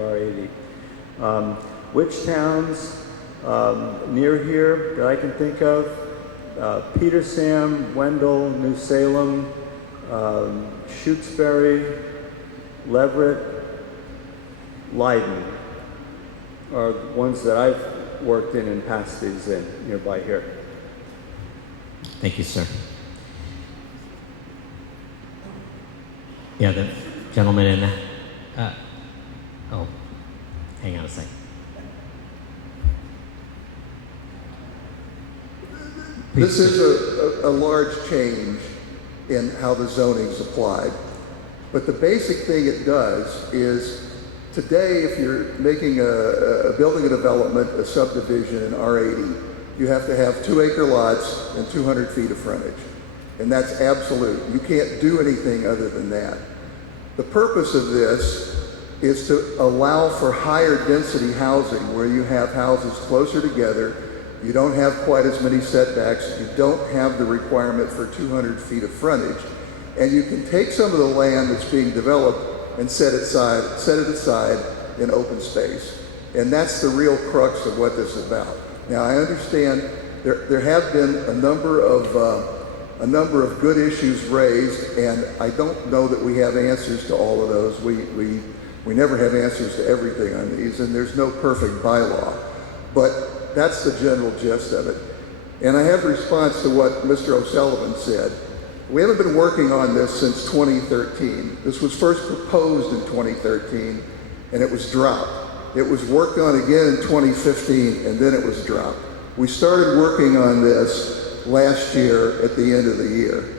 R80. Which towns near here that I can think of? Petersham, Wendell, New Salem, Shutesbury, Leverett, Leiden are ones that I've worked in and passed these in nearby here. Thank you, sir. Yeah, the gentleman in the, oh, hang on a second. This is a large change in how the zoning's applied. But the basic thing it does is today, if you're making a building a development, a subdivision in R80, you have to have 2-acre lots and 200 feet of frontage. And that's absolute. You can't do anything other than that. The purpose of this is to allow for higher density housing where you have houses closer together. You don't have quite as many setbacks. You don't have the requirement for 200 feet of frontage. And you can take some of the land that's being developed and set it aside in open space. And that's the real crux of what this is about. Now, I understand there have been a number of good issues raised, and I don't know that we have answers to all of those. We never have answers to everything on these, and there's no perfect bylaw. But that's the general gist of it. And I have a response to what Mr. O'Sullivan said. We haven't been working on this since 2013. This was first proposed in 2013, and it was dropped. It was worked on again in 2015, and then it was dropped. We started working on this last year at the end of the year.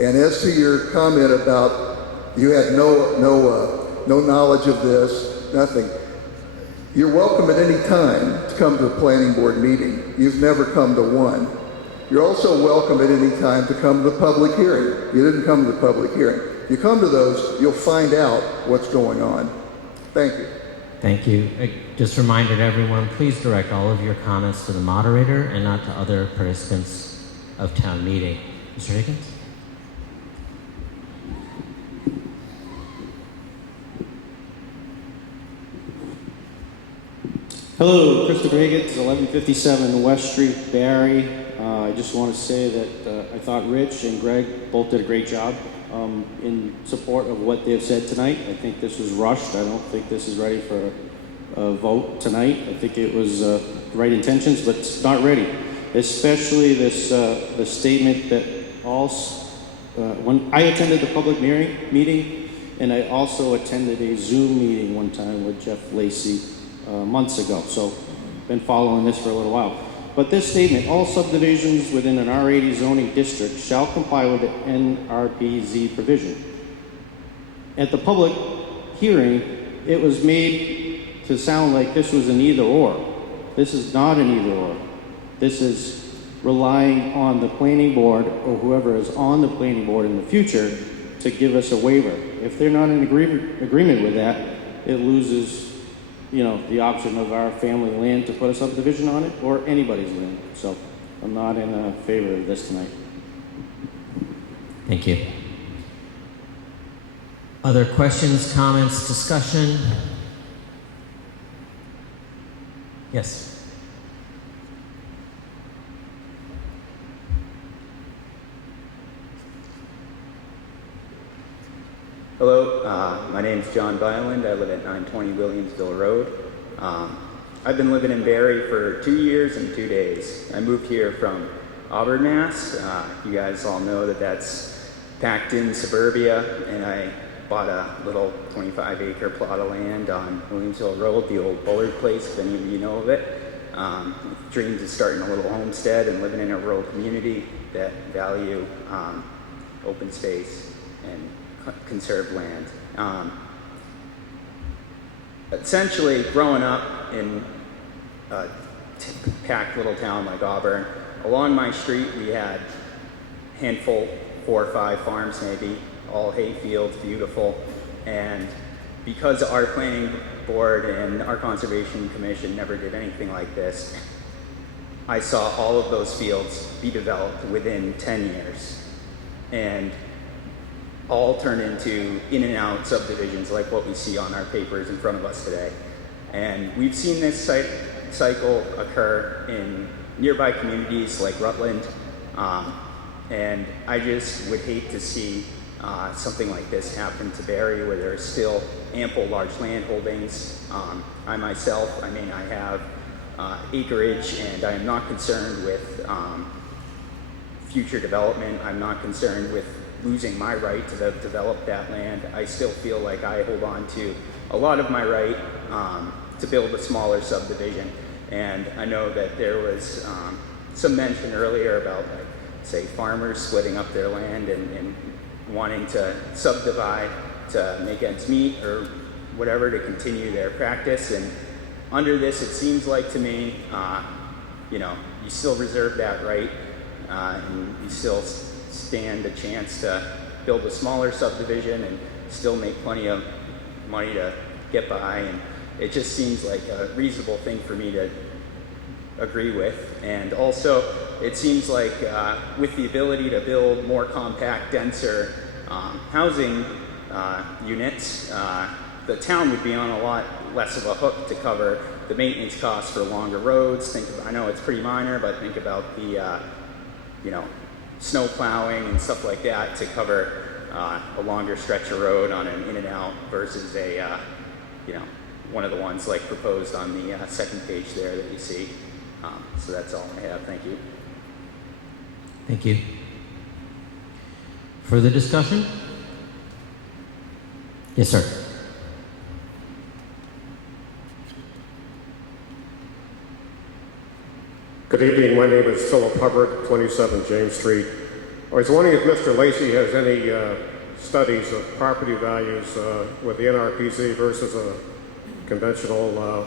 And as to your comment about you had no knowledge of this, nothing. You're welcome at any time to come to a planning board meeting. You've never come to one. You're also welcome at any time to come to the public hearing. You didn't come to the public hearing. You come to those, you'll find out what's going on. Thank you. Thank you. Just a reminder to everyone, please direct all of your comments to the moderator and not to other participants of town meeting. Mr. Higgins? Hello, Christopher Higgins, 1157 West Street, Barre. I just want to say that I thought Rich and Greg both did a great job in support of what they've said tonight. I think this was rushed. I don't think this is ready for a vote tonight. I think it was the right intentions, but it's not ready. Especially this the statement that when I attended the public meeting, and I also attended a Zoom meeting one time with Jeff Lacey months ago. So been following this for a little while. But this statement, all subdivisions within an R80 zoning district shall comply with the Nrpc provision. At the public hearing, it was made to sound like this was an either or. This is not an either or. This is relying on the planning board or whoever is on the planning board in the future to give us a waiver. If they're not in agreement with that, it loses the option of our family land to put a subdivision on it or anybody's land. So I'm not in favor of this tonight. Thank you. Other questions, comments, discussion? Yes. Hello, my name's John Byland. I live at 920 Williamsville Road. I've been living in Barre for 2 years and 2 days. I moved here from Auburn, Mass. You guys all know that that's packed in suburbia, and I bought a little 25-acre plot of land on Williamsville Road, the old Bullard place, if any of you know of it. Dreams of starting a little homestead and living in a rural community that value open space and conserved land. Essentially, growing up in a packed little town like Auburn, along my street we had a handful, 4 or 5 farms maybe, all hay fields, beautiful. And because our planning board and our conservation commission never did anything like this, I saw all of those fields be developed within 10 years. And all turn into in and out subdivisions like what we see on our papers in front of us today. And we've seen this cycle occur in nearby communities like Rutland. And I just would hate to see something like this happen to Barre, where there's still ample large land holdings. I myself, I have acreage, and I am not concerned with future development. I'm not concerned with losing my right to develop that land. I still feel like I hold on to a lot of my right to build a smaller subdivision. And I know that there was some mention earlier about, like, say, farmers splitting up their land and wanting to subdivide to make ends meet or whatever, to continue their practice. And under this, it seems like to me, you still reserve that right, and you still stand a chance to build a smaller subdivision and still make plenty of money to get by. And it just seems like a reasonable thing for me to agree with. And also, it seems like with the ability to build more compact, denser housing units, the town would be on a lot less of a hook to cover the maintenance costs for longer roads. I know it's pretty minor, but think about the snow plowing and stuff like that to cover a longer stretch of road on an in and out versus a one of the ones like proposed on the second page there that you see. So that's all I have. Thank you. Thank you. Further discussion? Yes, sir. Good evening. My name is Philip Hubbard, 27 James Street. I was wondering if Mr. Lacey has any studies of property values with the Nrpc versus a conventional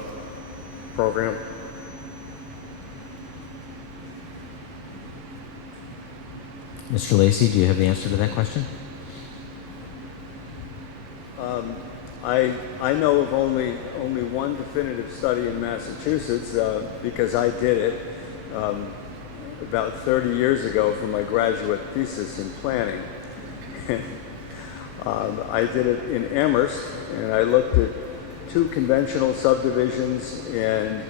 program. Mr. Lacey, do you have the answer to that question? I know of only one definitive study in Massachusetts because I did it about 30 years ago for my graduate thesis in planning. I did it in Amherst, and I looked at 2 conventional subdivisions and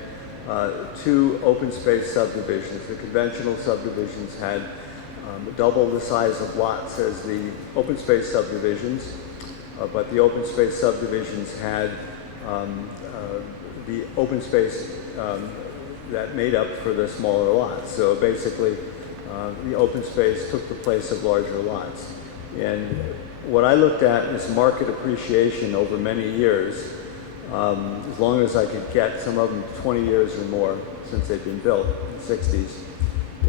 2 open space subdivisions. The conventional subdivisions had double the size of lots as the open space subdivisions, but the open space subdivisions had the open space that made up for the smaller lots. So basically, the open space took the place of larger lots. And what I looked at is market appreciation over many years, as long as I could get, some of them 20 years or more since they've been built in the 60s.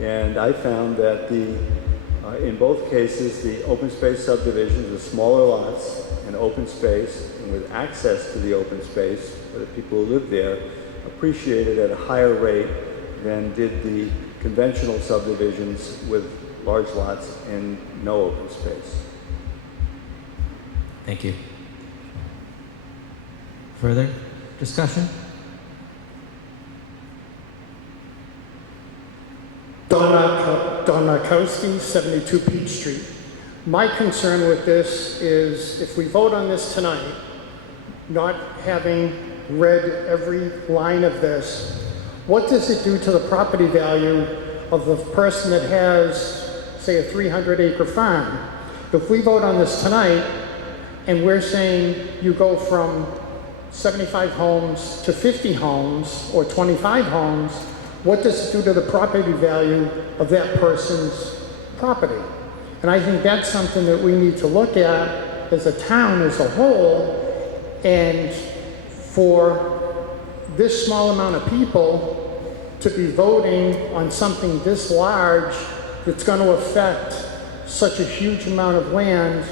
And I found that in both cases, the open space subdivisions, the smaller lots and open space, and with access to the open space for the people who live there, appreciated at a higher rate than did the conventional subdivisions with large lots and no open space. Thank you. Further discussion? Don Narkowski, 72 Peach Street. My concern with this is if we vote on this tonight, not having read every line of this, what does it do to the property value of the person that has, say, a 300-acre farm? If we vote on this tonight and we're saying you go from 75 homes to 50 homes or 25 homes, what does it do to the property value of that person's property? And I think that's something that we need to look at as a town as a whole. And for this small amount of people to be voting on something this large that's going to affect such a huge amount of land.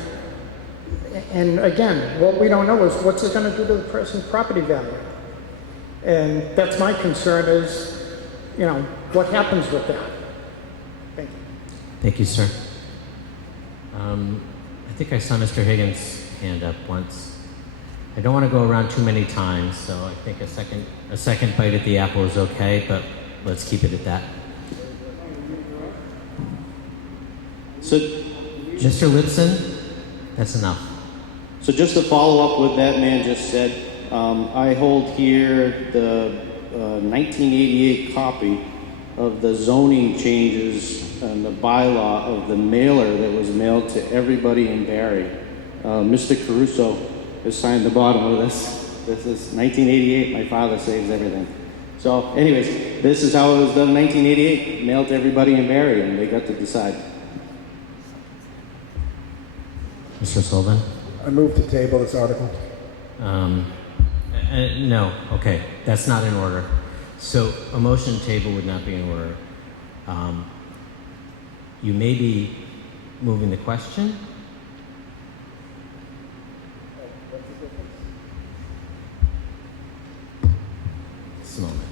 And again, what we don't know is what's it going to do to the person's property value. And that's my concern is, what happens with that? Thank you. Thank you, sir. I think I saw Mr. Higgins' hand up once. I don't want to go around too many times, so I think a second bite at the apple is okay, but let's keep it at that. So, Mr. Lipson, that's enough. So just to follow up what that man just said, I hold here the 1988 copy of the zoning changes and the bylaw of the mailer that was mailed to everybody in Barre. Mr. Caruso has signed the bottom of this. This is 1988. My father saves everything. So anyways, this is how it was done in 1988. Mailed to everybody in Barre, and they got to decide. Mr. Sullivan? I move to table this article. No, okay, that's not in order. So a motion to table would not be in order. You may be moving the question. Just a moment.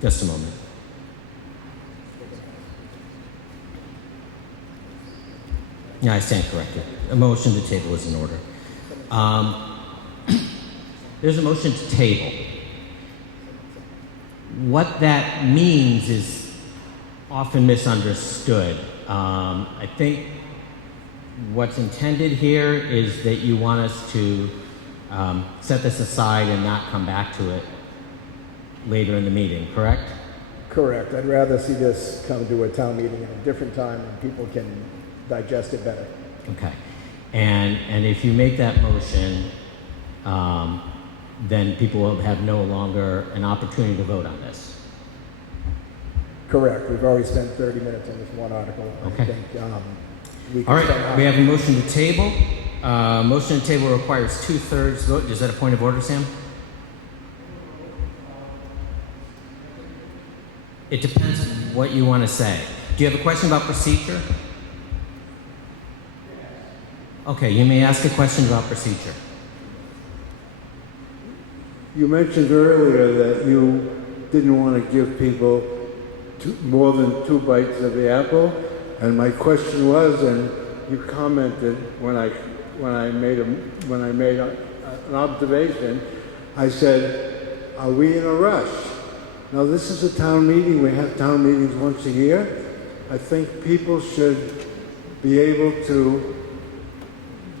Just a moment. Yeah, I stand corrected. A motion to table is in order. There's a motion to table. What that means is often misunderstood. I think what's intended here is that you want us to set this aside and not come back to it later in the meeting, correct? Correct. I'd rather see this come to a town meeting at a different time and people can digest it better. Okay. And if you make that motion, then people will have no longer an opportunity to vote on this. Correct. We've already spent 30 minutes on this one article. Okay. I think we can All right, spend we have a motion to table. Motion to table requires 2/3 vote. Is that a point of order, Sam? It depends what you want to say. Do you have a question about procedure? Okay, you may ask a question about procedure. You mentioned earlier that you didn't want to give people more than 2 bites of the apple, and my question was, and you commented when I made an observation, I said, "Are we in a rush?" Now this is a town meeting. We have town meetings once a year. I think people should be able to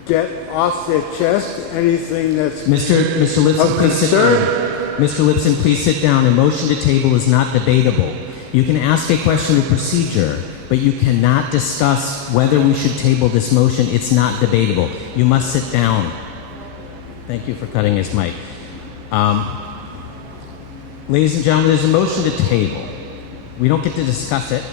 get off their chest anything that's Mr. Lipson, of please sit concern. down. Mr. Lipson, please sit down. A motion to table is not debatable. You can ask a question of procedure, but you cannot discuss whether we should table this motion. It's not debatable. You must sit down. Thank you for cutting his mic. Ladies and gentlemen, there's a motion to table. We don't get to discuss it.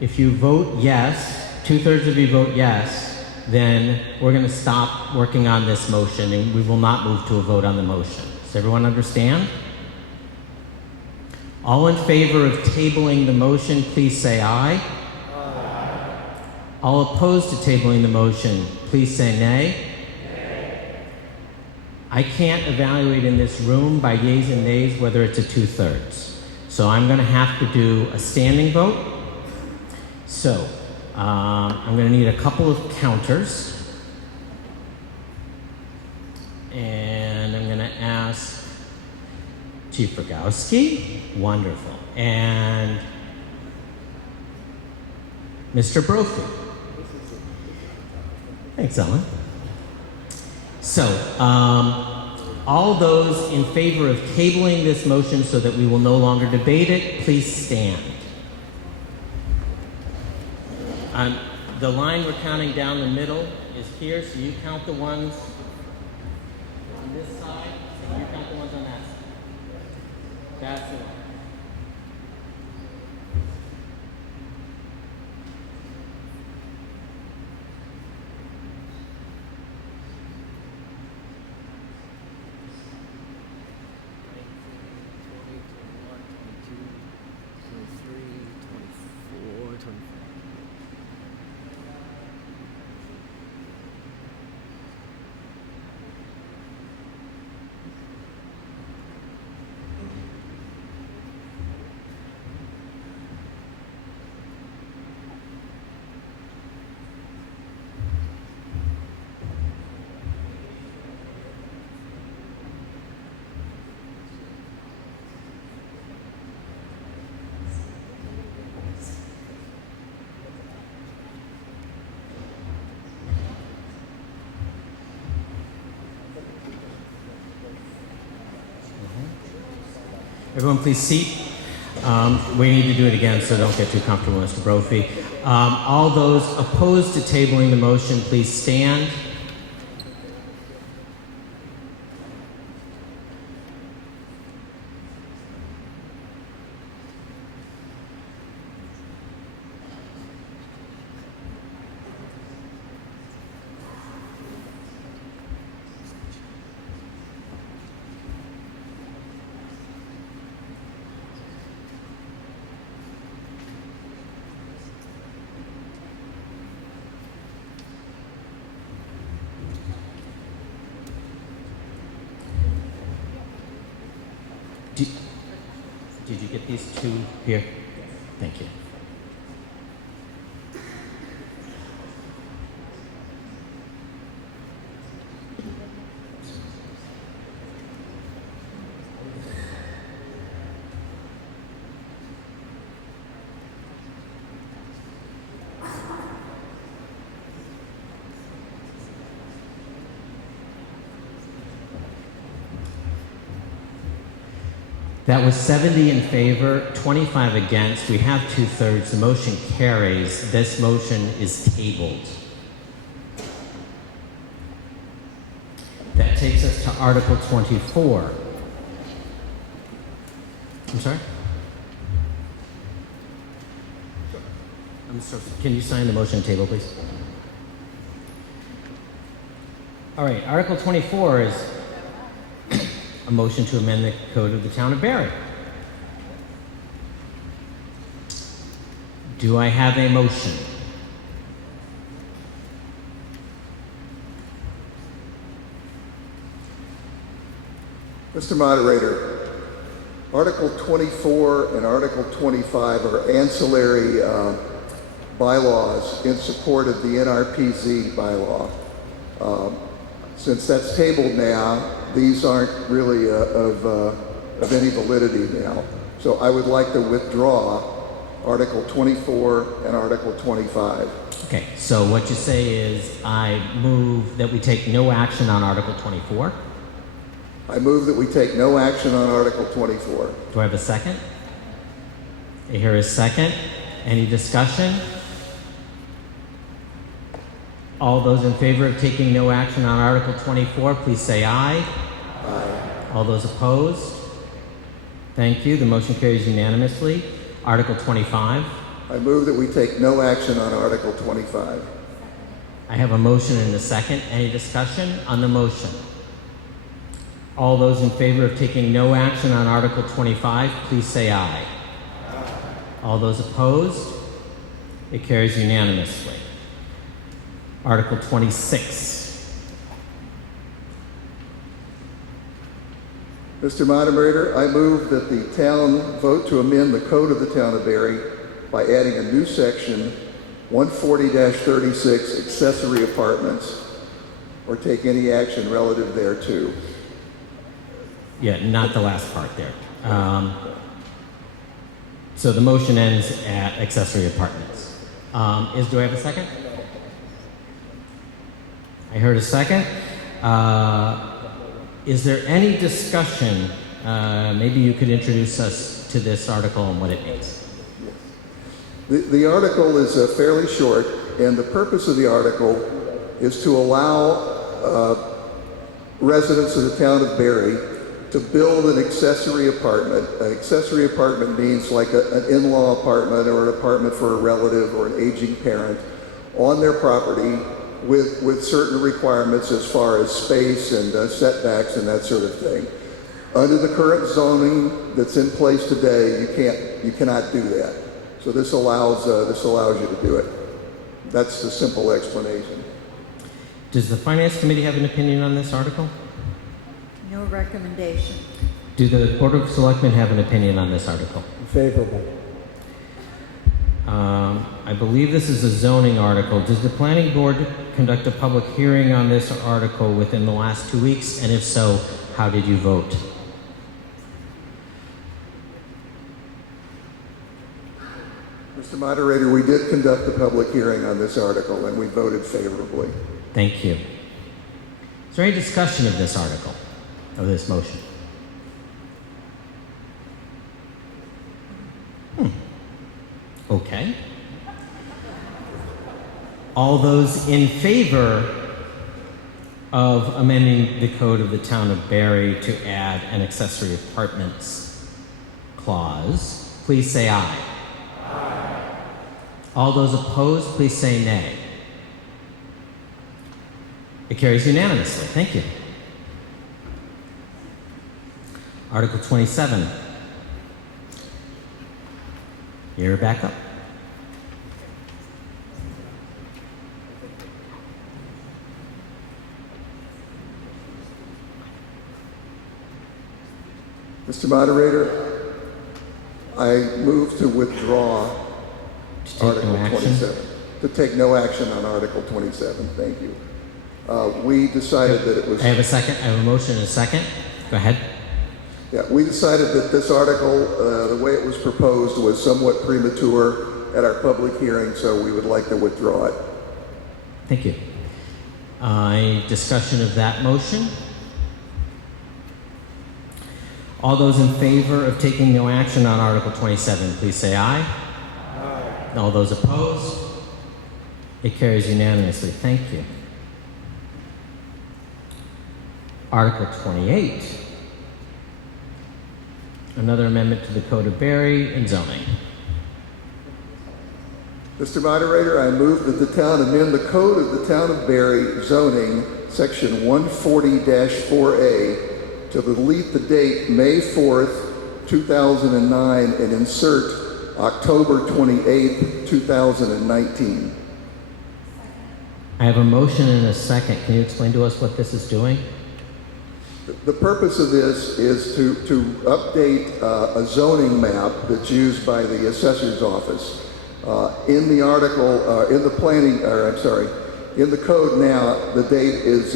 If you vote yes, 2/3 of you vote yes, then we're going to stop working on this motion and we will not move to a vote on the motion. Does everyone understand? All in favor of tabling the motion, please say aye. Aye. All opposed to tabling the motion, please say nay. I can't evaluate in this room by yeas and nays whether it's a 2/3. So I'm going to have to do a standing vote. So I'm going to need a couple of counters. And I'm going to ask Chief Rogowski. Wonderful. And Mr. Brophy. Thanks, Ellen. So, all those in favor of tabling this motion so that we will no longer debate it, please stand. The line we're counting down the middle is here, so you count the ones on this side, and you count the ones on that side. That's the one. Everyone please seat. We need to do it again, so don't get too comfortable, Mr. Brophy. All those opposed to tabling the motion, please stand. Did you get these two here? Thank you. That was 70 in favor, 25 against. We have 2/3. The motion carries. This motion is tabled. That takes us to Article 24. I'm sorry? Can you sign the motion table, please? All right, Article 24 is a motion to amend the code of the town of Barre. Do I have a motion? Mr. Moderator, Article 24 and Article 25 are ancillary bylaws in support of the Nrpc bylaw. Since that's tabled now, these aren't really of any validity now. So I would like to withdraw Article 24 and Article 25. Okay, so what you say is I move that we take no action on Article 24. I move that we take no action on Article 24. Do I have a second? I hear a second. Any discussion? All those in favor of taking no action on Article 24, please say aye. Aye. All those opposed? Thank you. The motion carries unanimously. Article 25. I move that we take no action on Article 25. I have a motion and a second. Any discussion on the motion? All those in favor of taking no action on Article 25, please say aye. Aye. All those opposed? It carries unanimously. Article 26. Mr. Moderator, I move that the town vote to amend the code of the town of Barre by adding a new section, 140-36, accessory apartments, or take any action relative thereto. Yeah, not the last part there. So the motion ends at accessory apartments. Do I have a second? I heard a second. Is there any discussion? Maybe you could introduce us to this article and what it means. The article is fairly short, and the purpose of the article is to allow residents of the town of Barre to build an accessory apartment. An accessory apartment means like an in-law apartment or an apartment for a relative or an aging parent on their property with certain requirements as far as space and setbacks and that sort of thing. Under the current zoning that's in place today, you cannot do that. So this allows you to do it. That's the simple explanation. Does the Finance Committee have an opinion on this article? No recommendation. Do the Board of Selectmen have an opinion on this article? Favorable. I believe this is a zoning article. Does the Planning Board conduct a public hearing on this article within the last 2 weeks? And if so, how did you vote? Mr. Moderator, we did conduct a public hearing on this article and we voted favorably. Thank you. Is there any discussion of this article, of this motion? Okay. All those in favor of amending the code of the town of Barre to add an accessory apartments clause, please say aye. Aye. All those opposed, please say nay. It carries unanimously. Thank you. Article 27. You're back up. Mr. Moderator, I move to withdraw Article 27. To take no action on Article 27. Thank you. We decided that it was... I have a second. I have a motion and a second. Go ahead. Yeah, we decided that this article, the way it was proposed, was somewhat premature at our public hearing, so we would like to withdraw it. Thank you. Any discussion of that motion? All those in favor of taking no action on Article 27, please say aye. Aye. All those opposed? It carries unanimously. Thank you. Article 28. Another amendment to the Code of Barre and zoning. Mr. Moderator, I move that the town amend the Code of the Town of Barre zoning, section 140-4A, to delete the date May 4th, 2009, and insert October 28th, 2019. I have a motion and a second. Can you explain to us what this is doing? The purpose of this is to update a zoning map that's used by the assessor's office. In the article, in the code now, the date is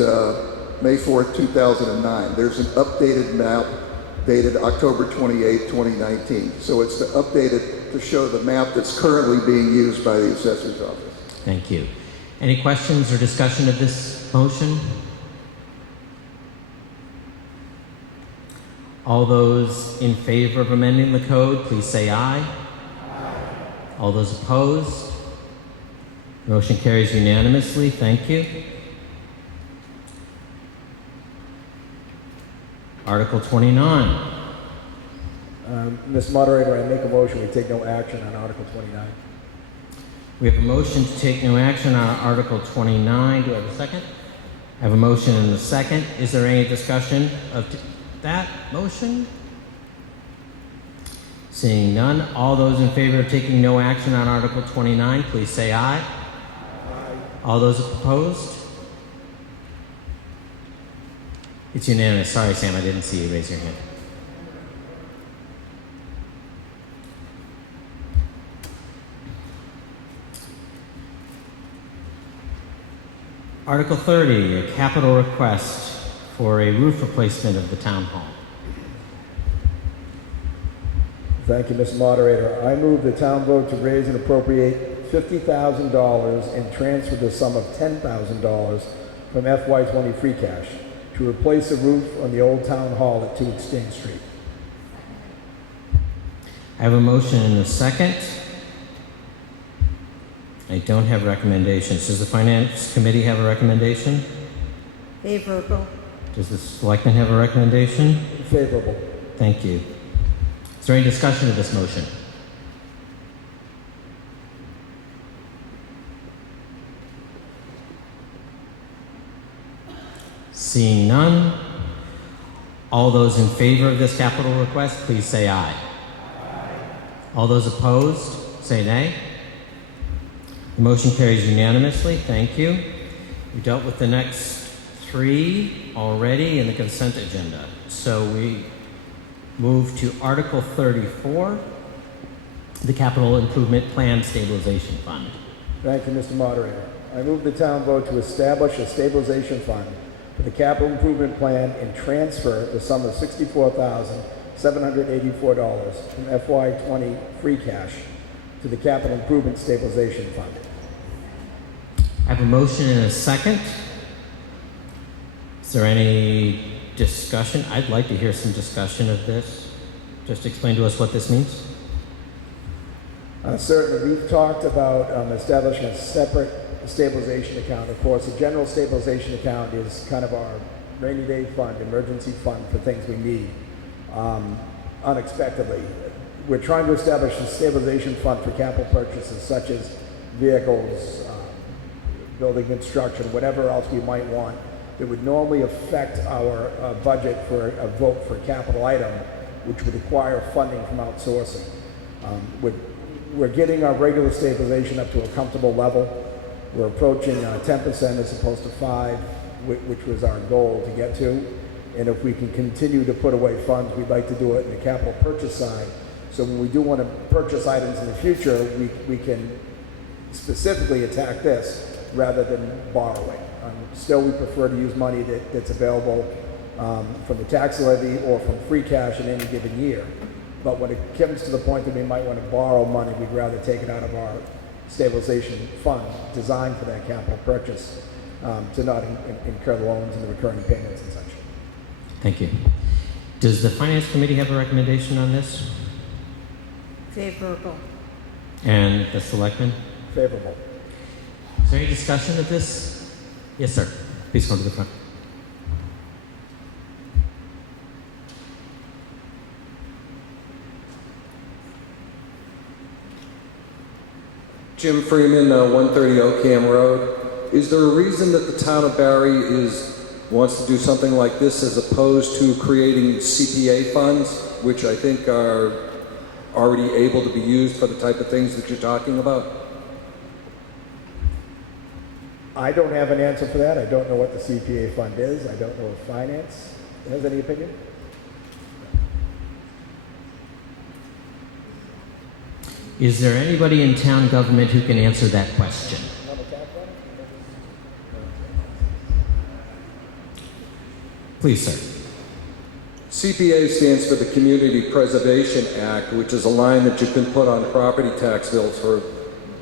May 4th, 2009. There's an updated map dated October 28th, 2019. So it's to update it to show the map that's currently being used by the assessor's office. Thank you. Any questions or discussion of this motion? All those in favor of amending the code, please say aye. Aye. All those opposed? Motion carries unanimously. Thank you. Article 29. Mr. Moderator, I make a motion we take no action on Article 29. We have a motion to take no action on Article 29. Do I have a second? I have a motion and a second. Is there any discussion of that motion? Seeing none, all those in favor of taking no action on Article 29, please say aye. Aye. All those opposed? It's unanimous. Sorry, Sam, I didn't see you raise your hand. Article 30, a capital request for a roof replacement of the town hall. Thank you, Mr. Moderator. I move the town vote to raise and appropriate $50,000 and transfer the sum of $10,000 from FY20 free cash to replace a roof on the old town hall at 2 Exchange Street. I have a motion and a second. I don't have recommendations. Does the Finance Committee have a recommendation? Favorable. Does the Selectmen have a recommendation? Favorable. Thank you. Is there any discussion of this motion? Seeing none, all those in favor of this capital request, please say aye. Aye. All those opposed, say nay. The motion carries unanimously. Thank you. We dealt with the next three already in the consent agenda. So we move to Article 34, the Capital Improvement Plan Stabilization Fund. Thank you, Mr. Moderator. I move the town vote to establish a stabilization fund for the capital improvement plan and transfer the sum of $64,784 from FY20 free cash to the capital improvement stabilization fund. I have a motion and a second. Is there any discussion? I'd like to hear some discussion of this. Just explain to us what this means. Certainly, we've talked about establishing a separate stabilization account. Of course, a general stabilization account is kind of our rainy day fund, emergency fund for things we need unexpectedly. We're trying to establish a stabilization fund for capital purchases such as vehicles, building construction, whatever else we might want that would normally affect our budget for a vote for a capital item, which would require funding from outsourcing. We're getting our regular stabilization up to a comfortable level. We're approaching 10% as opposed to 5%, which was our goal to get to. And if we can continue to put away funds, we'd like to do it in the capital purchase side. So when we do want to purchase items in the future, we can specifically attack this rather than borrowing. Still, we prefer to use money that's available from the tax levy or from free cash in any given year. But when it comes to the point that we might want to borrow money, we'd rather take it out of our stabilization fund designed for that capital purchase to not incur the loans and the recurring payments and such. Thank you. Does the Finance Committee have a recommendation on this? Favorable. And the Selectmen? Favorable. Is there any discussion of this? Yes, sir. Please come to the front. Jim Freeman, 130 Oakham Road. Is there a reason that the town of Barre wants to do something like this as opposed to creating CPA funds, which I think are already able to be used for the type of things that you're talking about? I don't have an answer for that. I don't know what the CPA fund is. I don't know if finance has any opinion. Is there anybody in town government who can answer that question? Please, sir. CPA stands for the Community Preservation Act, which is a line that you can put on property tax bills for a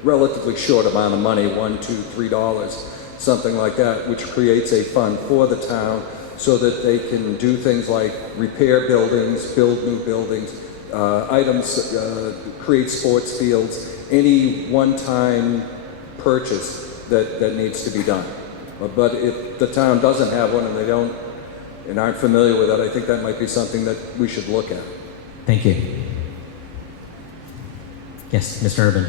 relatively short amount of money, $1, $2, $3, something like that, which creates a fund for the town so that they can do things like repair buildings, build new buildings, create sports fields, any one-time purchase that needs to be done. But if the town doesn't have one and they don't and aren't familiar with it, I think that might be something that we should look at. Thank you. Yes, Mr. Urban.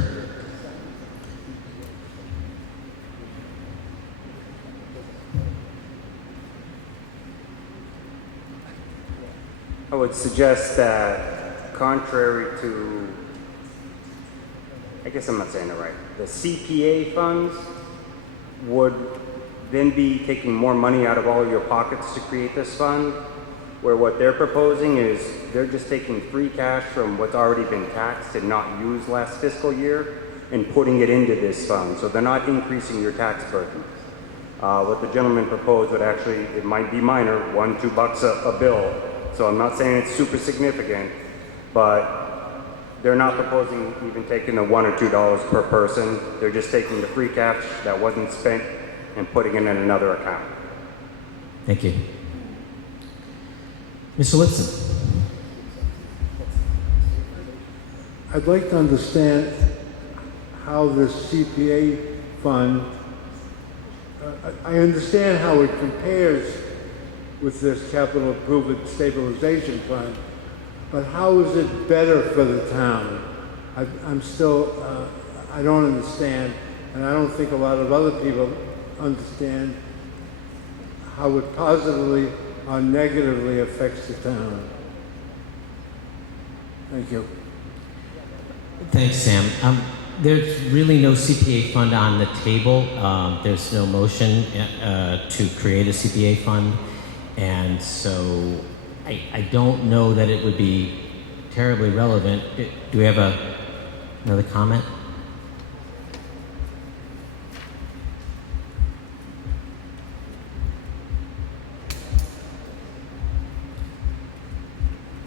I would suggest that contrary to, I guess I'm not saying it right, the CPA funds would then be taking more money out of all your pockets to create this fund, where what they're proposing is they're just taking free cash from what's already been taxed and not used last fiscal year and putting it into this fund. So they're not increasing your tax burden. What the gentleman proposed would actually, it might be minor, $1, $2 a bill. So I'm not saying it's super significant, but they're not proposing even taking the $1 or $2 per person. They're just taking the free cash that wasn't spent and putting it in another account. Thank you. Mr. Lipson. I'd like to understand how this CPA fund, I understand how it compares with this capital improvement stabilization fund, but how is it better for the town? I'm still, I don't understand, and I don't think a lot of other people understand how it positively or negatively affects the town. Thank you. Thanks, Sam. There's really no CPA fund on the table. There's no motion to create a CPA fund. And so I don't know that it would be terribly relevant. Do we have another comment?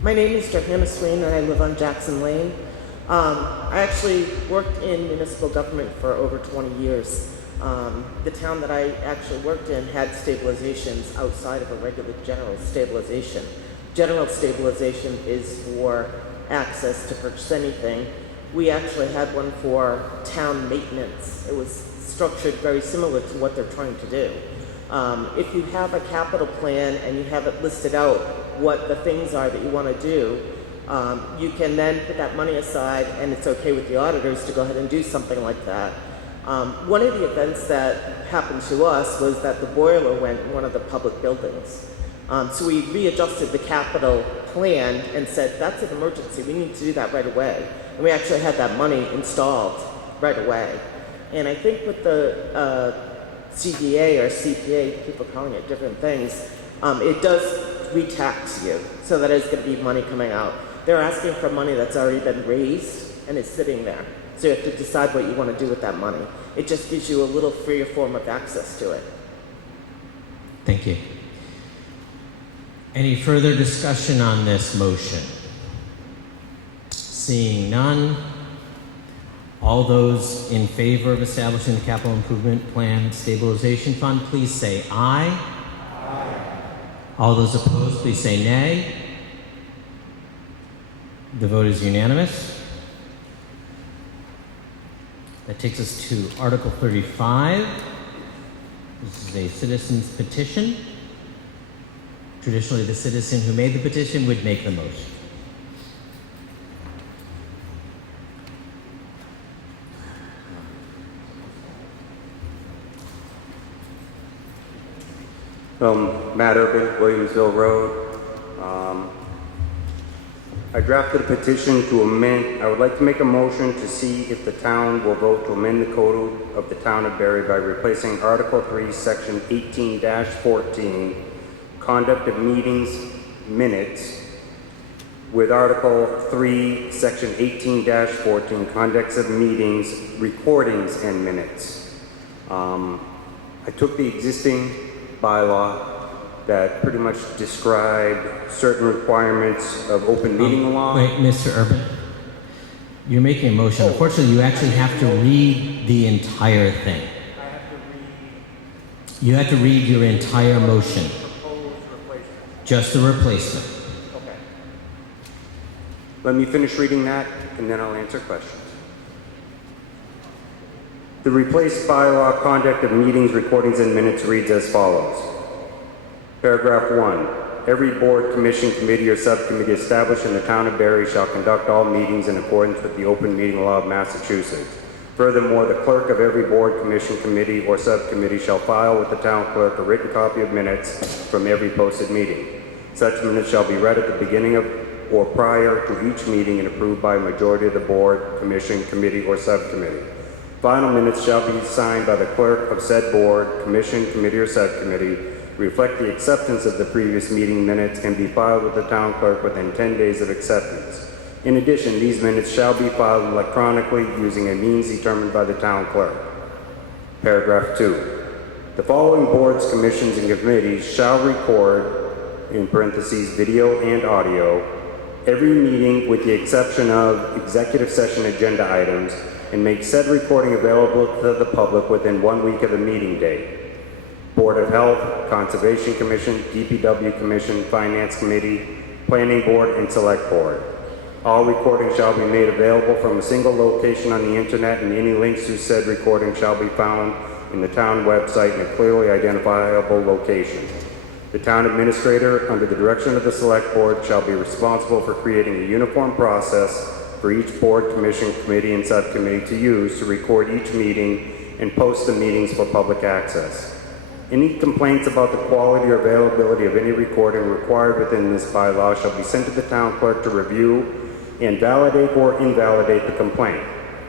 My name is Johanna Swain and I live on Jackson Lane. I actually worked in municipal government for over 20 years. The town that I actually worked in had stabilizations outside of a regular general stabilization. General stabilization is for access to purchase anything. We actually had one for town maintenance. It was structured very similar to what they're trying to do. If you have a capital plan and you have it listed out what the things are that you want to do, you can then put that money aside, and it's okay with the auditors to go ahead and do something like that. One of the events that happened to us was that the boiler went in one of the public buildings. So we readjusted the capital plan and said, that's an emergency, we need to do that right away. And we actually had that money installed right away. And I think with the CDA or CPA, people calling it different things, it does re-tax you. So that is going to be money coming out. They're asking for money that's already been raised and is sitting there. So you have to decide what you want to do with that money. It just gives you a little freer form of access to it. Thank you. Any further discussion on this motion? Seeing none, all those in favor of establishing the Capital Improvement Plan Stabilization Fund, please say aye. Aye. All those opposed, please say nay. The vote is unanimous. That takes us to Article 35. This is a citizen's petition. Traditionally, the citizen who made the petition would make the motion. Matt Urban, Williamsville Road. I drafted a petition to amend. I would like to make a motion to see if the town will vote to amend the code of the town of Barre by replacing Article 3, Section 18-14, Conduct of Meetings Minutes, with Article 3, Section 18-14, Conduct of Meetings Recordings and Minutes. I took the existing bylaw that pretty much described certain requirements of open meeting law. Wait, Mr. Urban, you're making a motion. Unfortunately, you actually have to read the entire thing. I have to read. You have to read your entire motion. Proposed replacement. Just the replacement. Okay. Let me finish reading that, and then I'll answer questions. The replaced bylaw conduct of meetings, recordings, and minutes reads as follows. Paragraph 1. Every board, commission, committee, or subcommittee established in the town of Barre shall conduct all meetings in accordance with the open meeting law of Massachusetts. Furthermore, the clerk of every board, commission, committee, or subcommittee shall file with the town clerk a written copy of minutes from every posted meeting. Such minutes shall be read at the beginning of or prior to each meeting and approved by a majority of the board, commission, committee, or subcommittee. Final minutes shall be signed by the clerk of said board, commission, committee, or subcommittee, reflect the acceptance of the previous meeting minutes, and be filed with the town clerk within 10 days of acceptance. In addition, these minutes shall be filed electronically using a means determined by the town clerk. Paragraph 2. The following boards, commissions, and committees shall record, in parentheses, video and audio, every meeting with the exception of executive session agenda items, and make said recording available to the public within 1 week of the meeting date. Board of Health, Conservation Commission, DPW Commission, Finance Committee, Planning Board, and Select Board. All recordings shall be made available from a single location on the internet, and any links to said recording shall be found in the town website in a clearly identifiable location. The town administrator, under the direction of the Select Board, shall be responsible for creating a uniform process for each board, commission, committee, and subcommittee to use to record each meeting and post the meetings for public access. Any complaints about the quality or availability of any recording required within this bylaw shall be sent to the town clerk to review and validate or invalidate the complaint.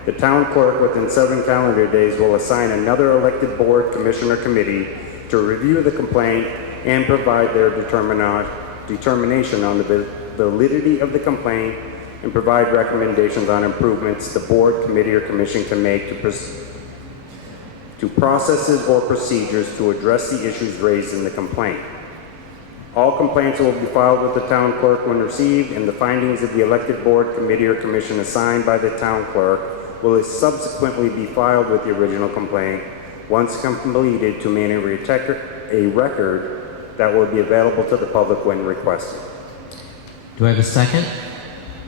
The town clerk, within 7 calendar days, will assign another elected board, commission, or committee to review the complaint and provide their determination on the validity of the complaint and provide recommendations on improvements the board, committee, or commission can make to processes or procedures to address the issues raised in the complaint. All complaints will be filed with the town clerk when received, and the findings of the elected board, committee, or commission assigned by the town clerk will subsequently be filed with the original complaint once completed to maintain a record that will be available to the public when requested. Do I have a second?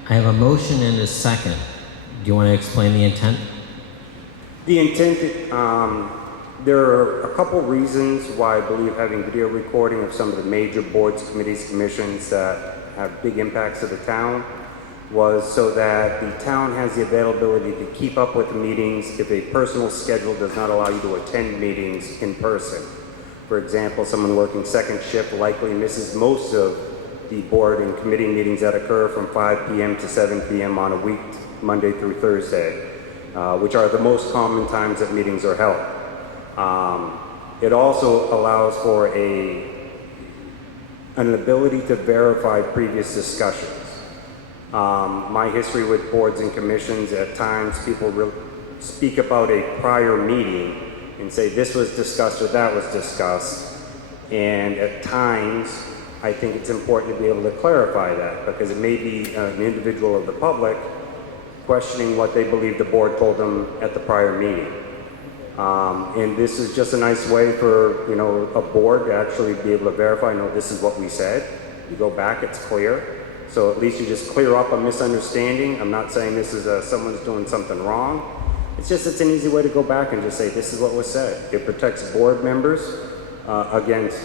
I have a motion and a second. you want to explain the intent? The intent, there are a couple reasons why I believe having video recording of some of the major boards, committees, commissions that have big impacts to the town was so that the town has the availability to keep up with the meetings if a personal schedule does not allow you to attend meetings in person. For example, someone working second shift likely misses most of the board and committee meetings that occur from 5 p.m. to 7 p.m. on a week, Monday through Thursday, which are the most common times that meetings are held. It also allows for an ability to verify previous discussions. My history with boards and commissions, at times people speak about a prior meeting and say this was discussed or that was discussed. And at times, I think it's important to be able to clarify that because it may be an individual of the public questioning what they believe the board told them at the prior meeting. And this is just a nice way for, a board to actually be able to verify, no, this is what we said. You go back, it's clear. So at least you just clear up a misunderstanding. I'm not saying this is someone's doing something wrong. It's an easy way to go back and just say, this is what was said. It protects board members against,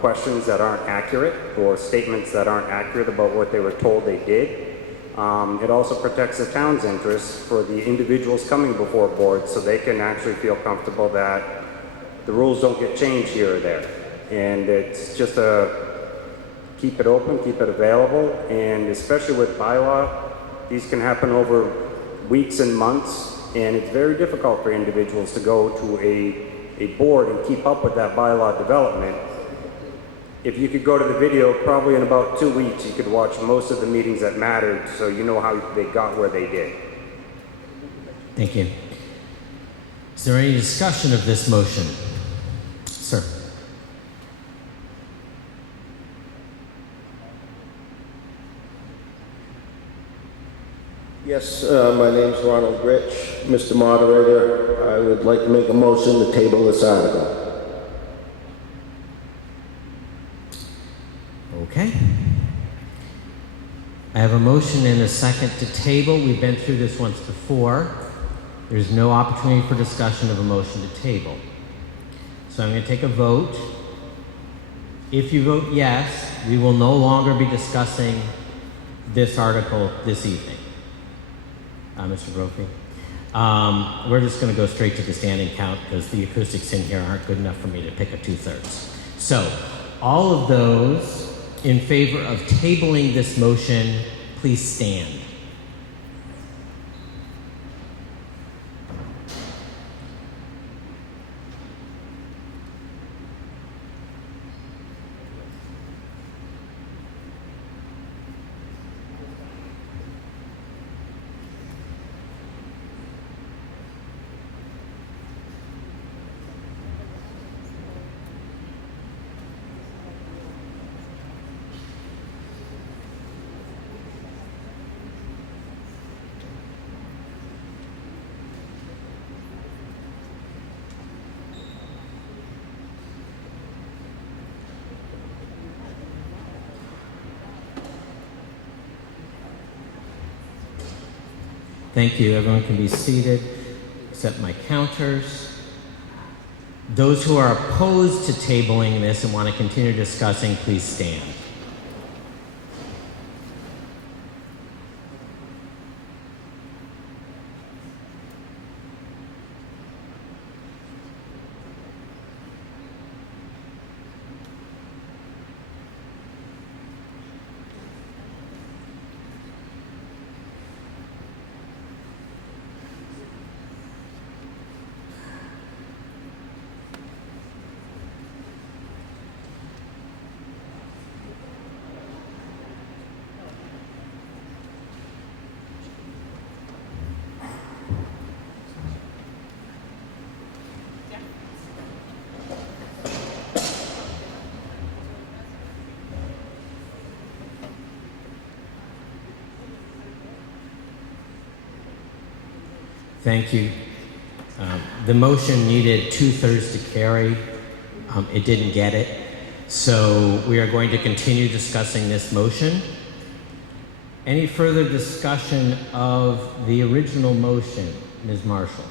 questions that aren't accurate or statements that aren't accurate about what they were told they did. It also protects the town's interests for the individuals coming before boards so they can actually feel comfortable that the rules don't get changed here or there. And it's just keep it open, keep it available, and especially with bylaw, these can happen over weeks and months, and it's very difficult for individuals to go to a board and keep up with that bylaw development. If you could go to the video, probably in about 2 weeks, you could watch most of the meetings that mattered, so you know how they got where they did. Thank you. Is there any discussion of this motion? Sir. Yes, my name's Ronald Rich. Mr. Moderator, I would like to make a motion to table this article. Okay. I have a motion and a second to table. We've been through this once before. There's no opportunity for discussion of a motion to table. So I'm going to take a vote. If you vote yes, we will no longer be discussing this article this evening. Mr. Brophy. We're just going to go straight to the standing count because the acoustics in here aren't good enough for me to pick a 2/3. So, all of those in favor of tabling this motion, please stand. Thank you. Everyone can be seated, except my counters. Those who are opposed to tabling this and want to continue discussing, please stand. Thank you. The motion needed 2/3 to carry. It didn't get it. So we are going to continue discussing this motion. Any further discussion of the original motion, Ms. Marshall?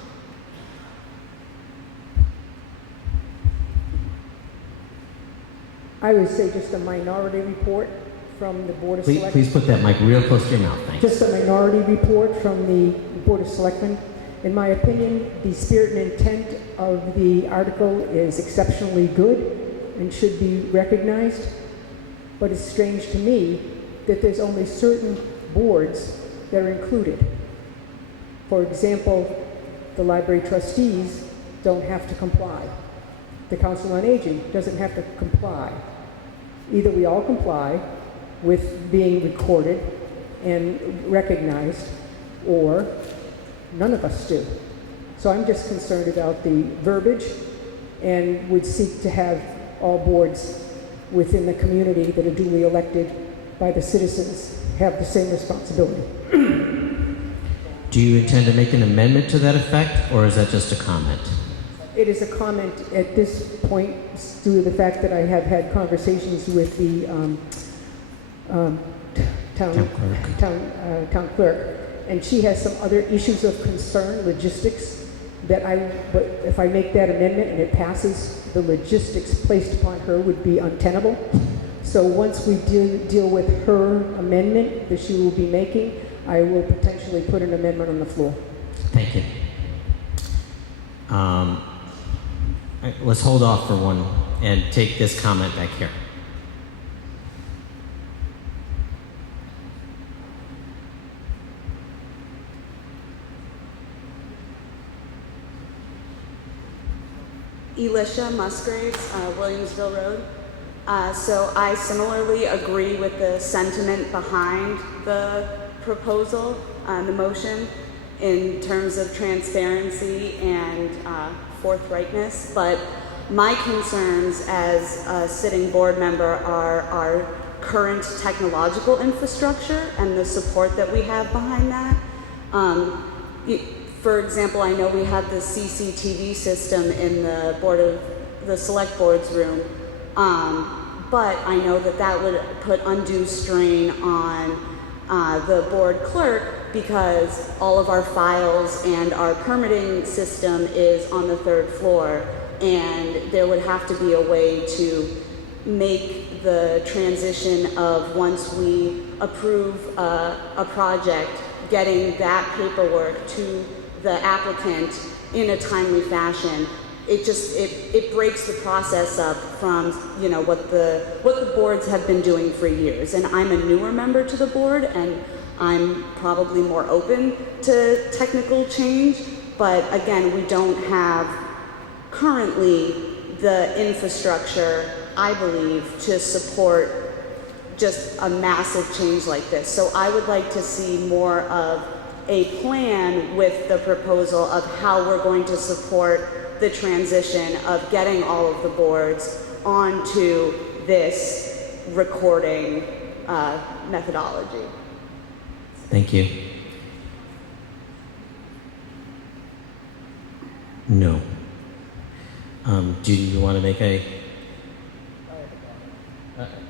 I would say just a minority report from the Board of Selectmen. Please put that mic real close to your mouth, thanks. Just a minority report from the Board of Selectmen. In my opinion, the spirit and intent of the article is exceptionally good and should be recognized, but it's strange to me that there's only certain boards that are included. For example, the library trustees don't have to comply. The Council on Aging doesn't have to comply. Either we all comply with being recorded and recognized, or none of us do. So I'm just concerned about the verbiage and would seek to have all boards within the community that are duly elected by the citizens have the same responsibility. Do you intend to make an amendment to that effect, or is that just a comment? It is a comment at this point due to the fact that I have had conversations with the town clerk, and she has some other issues of concern, logistics, but if I make that amendment and it passes, the logistics placed upon her would be untenable. So once we deal with her amendment that she will be making, I will potentially put an amendment on the floor. Thank you. Let's hold off for one and take this comment back here. Elisha Musgraves, Williamsville Road. So I similarly agree with the sentiment behind the proposal, the motion, in terms of transparency and forthrightness, but my concerns as a sitting board member are our current technological infrastructure and the support that we have behind that. For example, I know we have the CCTV system in the select board's room, but I know that would put undue strain on the board clerk because all of our files and our permitting system is on the 3rd floor, and there would have to be a way to make the transition of once we approve a project, getting that paperwork to the applicant in a timely fashion. It breaks the process up from what the boards have been doing for years. And I'm a newer member to the board, and I'm probably more open to technical change, but again, we don't have currently the infrastructure, I believe, to support just a massive change like this. So I would like to see more of a plan with the proposal of how we're going to support the transition of getting all of the boards onto this recording methodology. Thank you. No. Do you want to make a...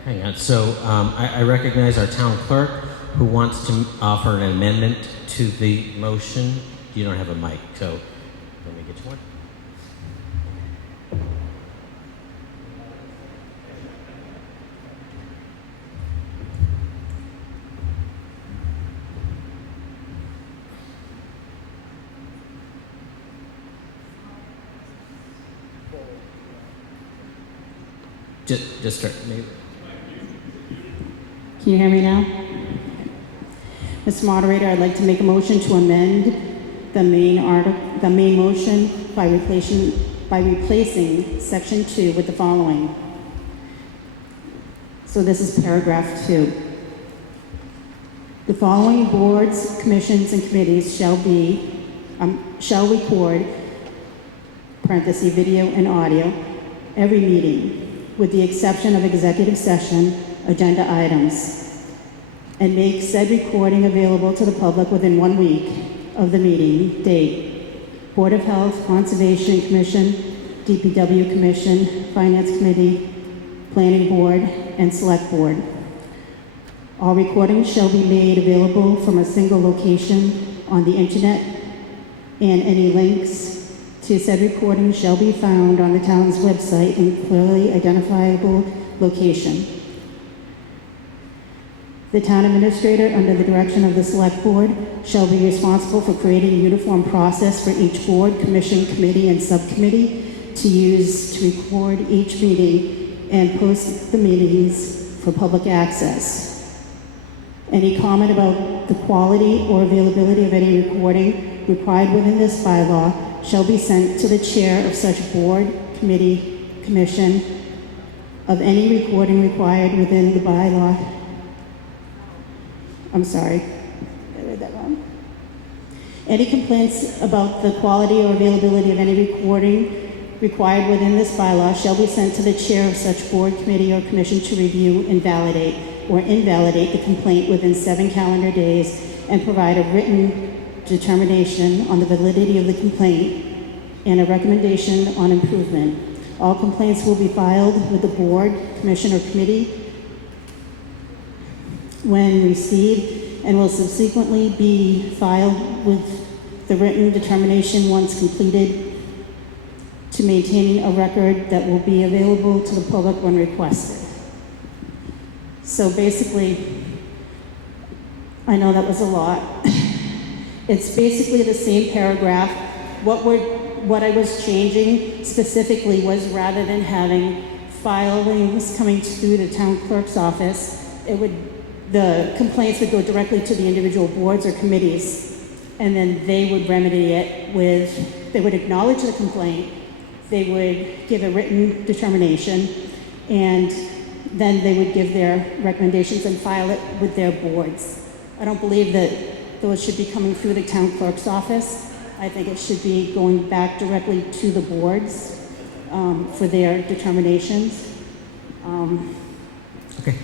hang on. So I recognize our town clerk who wants to offer an amendment to the motion. You don't have a mic, so let me get you one. Just start. Maybe. Can you hear me now? Mr. Moderator, I'd like to make a motion to amend the main motion by replacing section 2 with the following. So this is paragraph 2. The following boards, commissions, and committees shall record, parenthesis, video and audio, every meeting, with the exception of executive session agenda items, and make said recording available to the public within 1 week of the meeting date. Board of Health, Conservation Commission, DPW Commission, Finance Committee, Planning Board, and Select Board. All recordings shall be made available from a single location on the internet, and any links to said recordings shall be found on the town's website in clearly identifiable location. The town administrator, under the direction of the select board, shall be responsible for creating a uniform process for each board, commission, committee, and subcommittee to use to record each meeting and post the meetings for public access. Any comment about the quality or availability of any recording required within this bylaw shall be sent to the chair of such board, committee, commission of any recording required within the bylaw. I'm sorry, I read that wrong. Any complaints about the quality or availability of any recording required within this bylaw shall be sent to the chair of such board, committee, or commission to review and validate or invalidate the complaint within 7 calendar days and provide a written determination on the validity of the complaint and a recommendation on improvement. All complaints will be filed with the board, commission, or committee when received and will subsequently be filed with the written determination once completed, to maintaining a record that will be available to the public when requested. So basically, I know that was a lot. It's basically the same paragraph. What I was changing specifically was, rather than having filings coming through the town clerk's office, the complaints would go directly to the individual boards or committees, and then they would remedy it they would acknowledge the complaint, they would give a written determination, and then they would give their recommendations and file it with their boards. I don't believe that those should be coming through the town clerk's office. I think it should be going back directly to the boards for their determinations. Okay.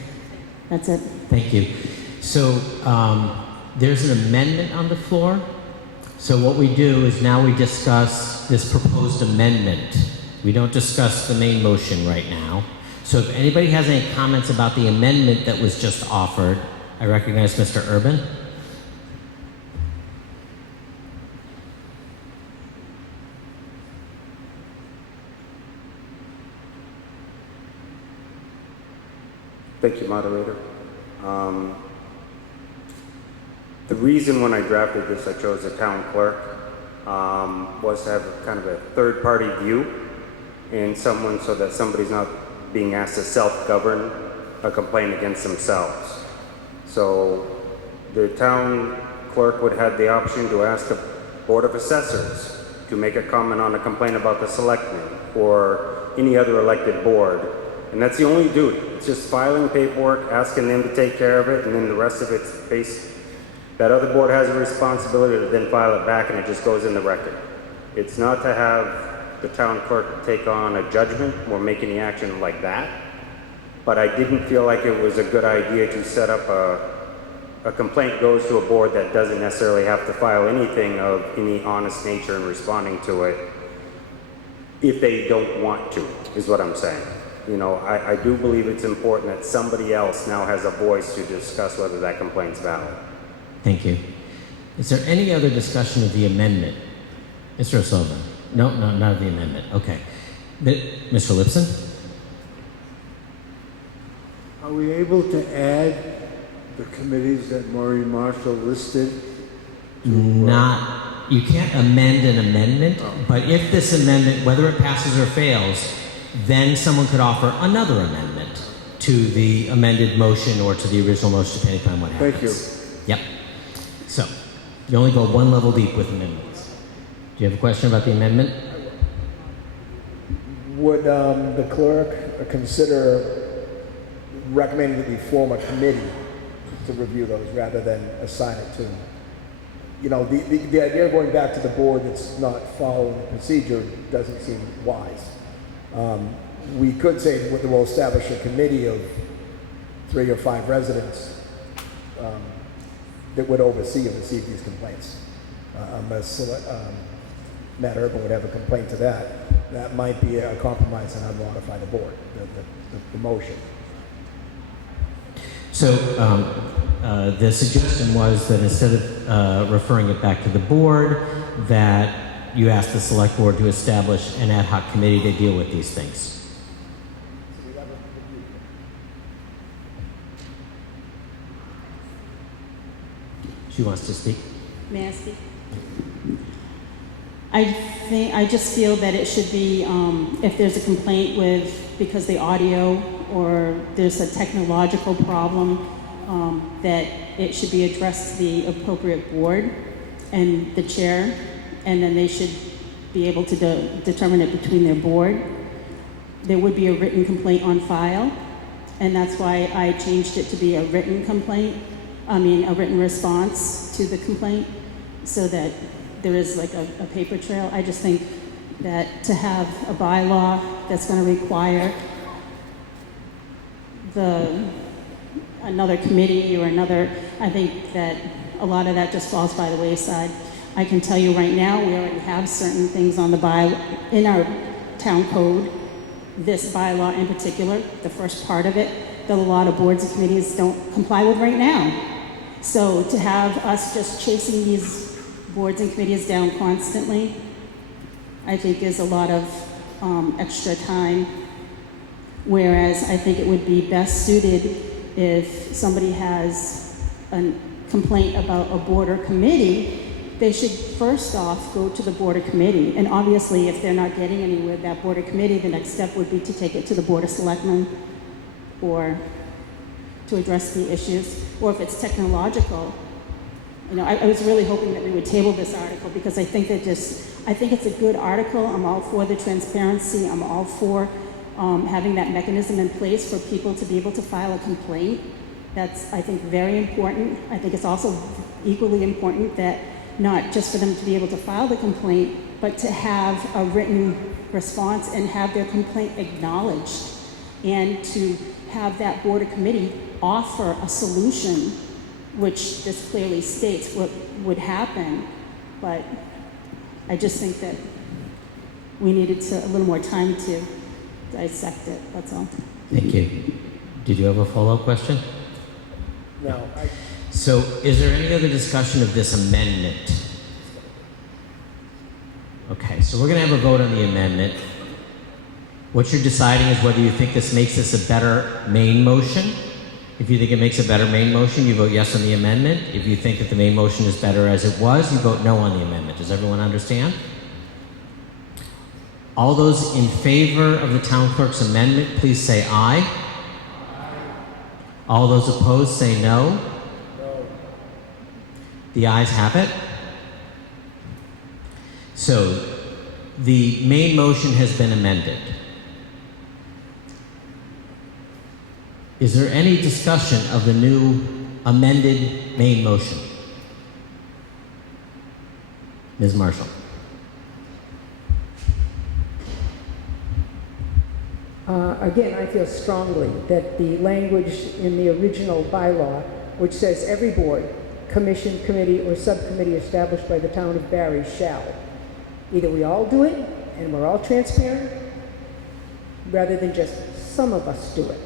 That's it. Thank you. So there's an amendment on the floor. So what we do is now we discuss this proposed amendment. We don't discuss the main motion right now. So if anybody has any comments about the amendment that was just offered, I recognize Mr. Urban. Thank you, moderator. The reason when I drafted this, I chose the town clerk, was to have kind of a third-party view in someone, so that somebody's not being asked to self-govern a complaint against themselves. So the town clerk would have the option to ask the Board of Assessors to make a comment on a complaint about the selectmen or any other elected board. And that's the only duty. It's just filing paperwork, asking them to take care of it, and then the rest of it's based. That other board has a responsibility to then file it back, and it just goes in the record. It's not to have the town clerk take on a judgment or make any action like that. But I didn't feel like it was a good idea to set up a complaint goes to a board that doesn't necessarily have to file anything of any honest nature in responding to it if they don't want to, is what I'm saying. You know, I do believe it's important that somebody else now has a voice to discuss whether that complaint's valid. Thank you. Is there any other discussion of the amendment? Mr. O'Sullivan? No, not of the amendment. Okay. Mr. Lipson? Are we able to add the committees that Maureen Marshall listed? You can't amend an amendment, but if this amendment, whether it passes or fails, then someone could offer another amendment to the amended motion or to the original motion, depending upon what happens. Thank you. Yep. So, you only go one level deep with amendments. Do you have a question about the amendment? Would the clerk consider recommending that we form a committee to review those rather than assign it to them? You know, the idea of going back to the board that's not following the procedure doesn't seem wise. We could say we'll establish a committee of 3 or 5 residents that would oversee and receive these complaints. Matt Urban would have a complaint to that. That might be a compromise, and I'd modify the board, the motion. So the suggestion was that instead of referring it back to the board, that you ask the select board to establish an ad hoc committee to deal with these things. She wants to speak. May I speak? I just feel that it should be, if there's a complaint because the audio or there's a technological problem, that it should be addressed to the appropriate board and the chair, and then they should be able to determine it between their board. There would be a written complaint on file, and that's why I changed it to be a written complaint. A written response to the complaint, so that there is like a paper trail. I just think that to have a bylaw that's going to require another committee or another, I think that a lot of that just falls by the wayside. I can tell you right now, we already have certain things on in our town code, this bylaw in particular, the first part of it, that a lot of boards and committees don't comply with right now. So to have us just chasing these boards and committees down constantly, I think is a lot of extra time. Whereas I think it would be best suited if somebody has a complaint about a board or committee, they should first off go to the board or committee. And obviously if they're not getting anywhere with that board or committee, the next step would be to take it to the board of selectmen or to address the issues. Or if it's technological, I was really hoping that we would table this article because I think it's a good article. I'm all for the transparency. I'm all for having that mechanism in place for people to be able to file a complaint. That's, I think, very important. I think it's also equally important that not just for them to be able to file the complaint, but to have a written response and have their complaint acknowledged, and to have that board or committee offer a solution, which this clearly states what would happen. But I just think that we needed a little more time to dissect it, that's all. Thank you. Did you have a follow-up question? No. So is there any other discussion of this amendment? Okay, so we're going to have a vote on the amendment. What you're deciding is whether you think this makes this a better main motion. If you think it makes a better main motion, you vote yes on the amendment. If you think that the main motion is better as it was, you vote no on the amendment. Does everyone understand? All those in favor of the town clerk's amendment, please say aye. All those opposed say no. No. The ayes have it. So the main motion has been amended. Is there any discussion of the new amended main motion? Ms. Marshall. Again, I feel strongly that the language in the original bylaw, which says every board, commission, committee, or subcommittee established by the town of Barre shall. Either we all do it and we're all transparent, rather than just some of us do it.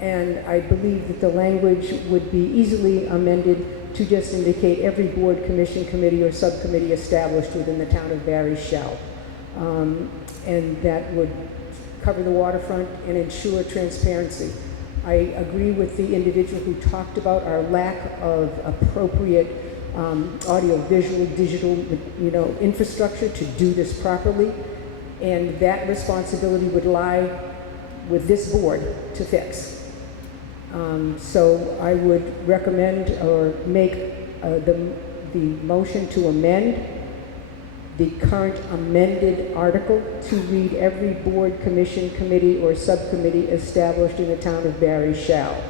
And I believe that the language would be easily amended to just indicate every board, commission, committee, or subcommittee established within the town of Barre shall. And that would cover the waterfront and ensure transparency. I agree with the individual who talked about our lack of appropriate audio-visual, digital, infrastructure to do this properly, and that responsibility would lie with this board to fix. So I would recommend or make the motion to amend the current amended article to read every board, commission, committee, or subcommittee established in the town of Barre shall.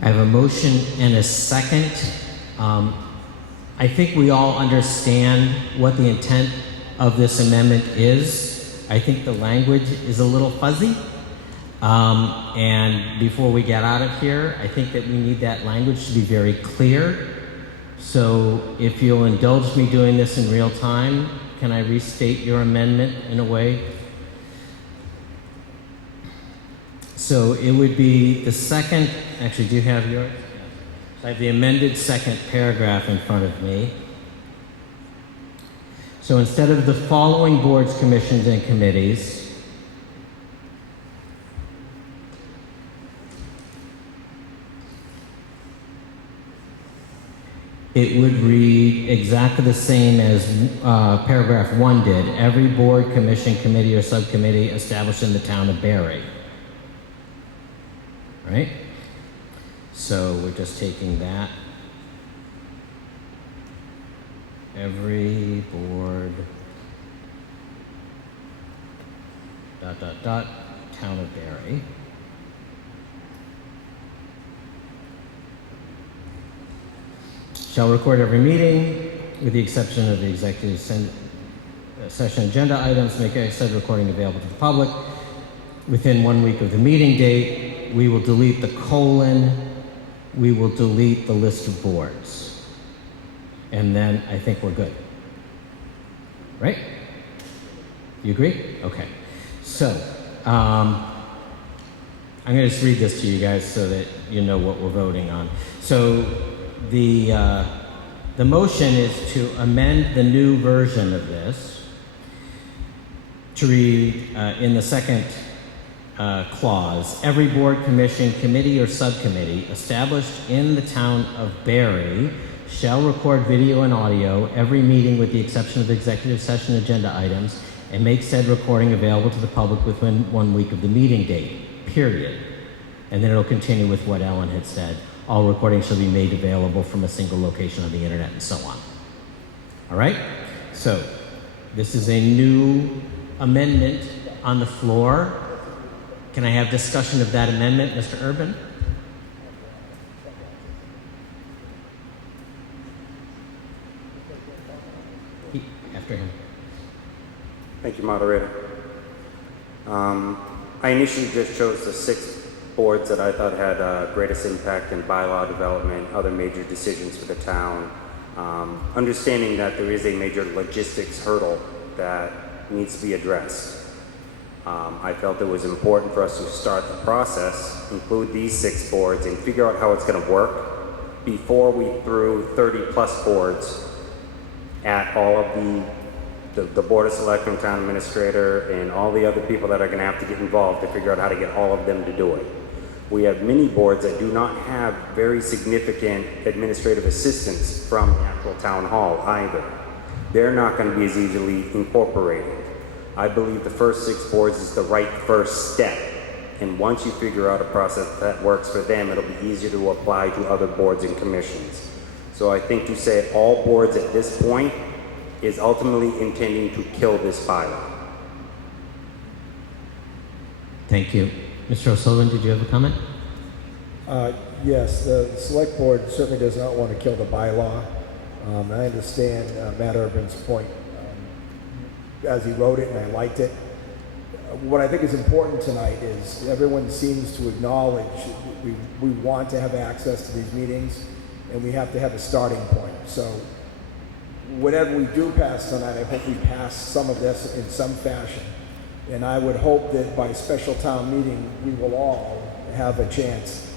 I have a motion and a second. I think we all understand what the intent of this amendment is. I think the language is a little fuzzy. And before we get out of here, I think that we need that language to be very clear. So if you'll indulge me doing this in real time, can I restate your amendment in a way? So it would be the second, actually, do you have yours? I have the amended second paragraph in front of me. So instead of the following boards, commissions, and committees, it would read exactly the same as paragraph 1 did. Every board, commission, committee, or subcommittee established in the town of Barre. Right? So we're just taking that. Every board, ... town of Barre. Shall record every meeting, with the exception of the executive session agenda items, make said recording available to the public within 1 week of the meeting date. We will delete the colon. We will delete the list of boards. And then I think we're good. Right? You agree? Okay. So, I'm going to just read this to you guys so that you know what we're voting on. So, the motion is to amend the new version of this to read in the second clause, every board, commission, committee, or subcommittee established in the town of Barre shall record video and audio every meeting with the exception of executive session agenda items and make said recording available to the public within 1 week of the meeting date, period. And then it'll continue with what Ellen had said. All recordings shall be made available from a single location on the internet and so on. All right? So, this is a new amendment on the floor. Can I have discussion of that amendment, Mr. Urban? After him. Thank you, moderator. I initially just chose the 6 boards that I thought had greatest impact in bylaw development, other major decisions for the town, understanding that there is a major logistics hurdle that needs to be addressed. I felt it was important for us to start the process, include these 6 boards, and figure out how it's going to work before we threw 30-plus boards at all of the Board of Selectmen, Town Administrator, and all the other people that are going to have to get involved to figure out how to get all of them to do it. We have many boards that do not have very significant administrative assistance from the actual town hall either. They're not going to be as easily incorporated. I believe the first 6 boards is the right first step. And once you figure out a process that works for them, it'll be easier to apply to other boards and commissions. So I think to say all boards at this point is ultimately intending to kill this bylaw. Thank you. Mr. O'Sullivan, did you have a comment? Yes, the select board certainly does not want to kill the bylaw. I understand Matt Urban's point as he wrote it, and I liked it. What I think is important tonight is everyone seems to acknowledge we want to have access to these meetings, and we have to have a starting point. So whatever we do pass tonight, I hope we pass some of this in some fashion. And I would hope that by special town meeting, we will all have a chance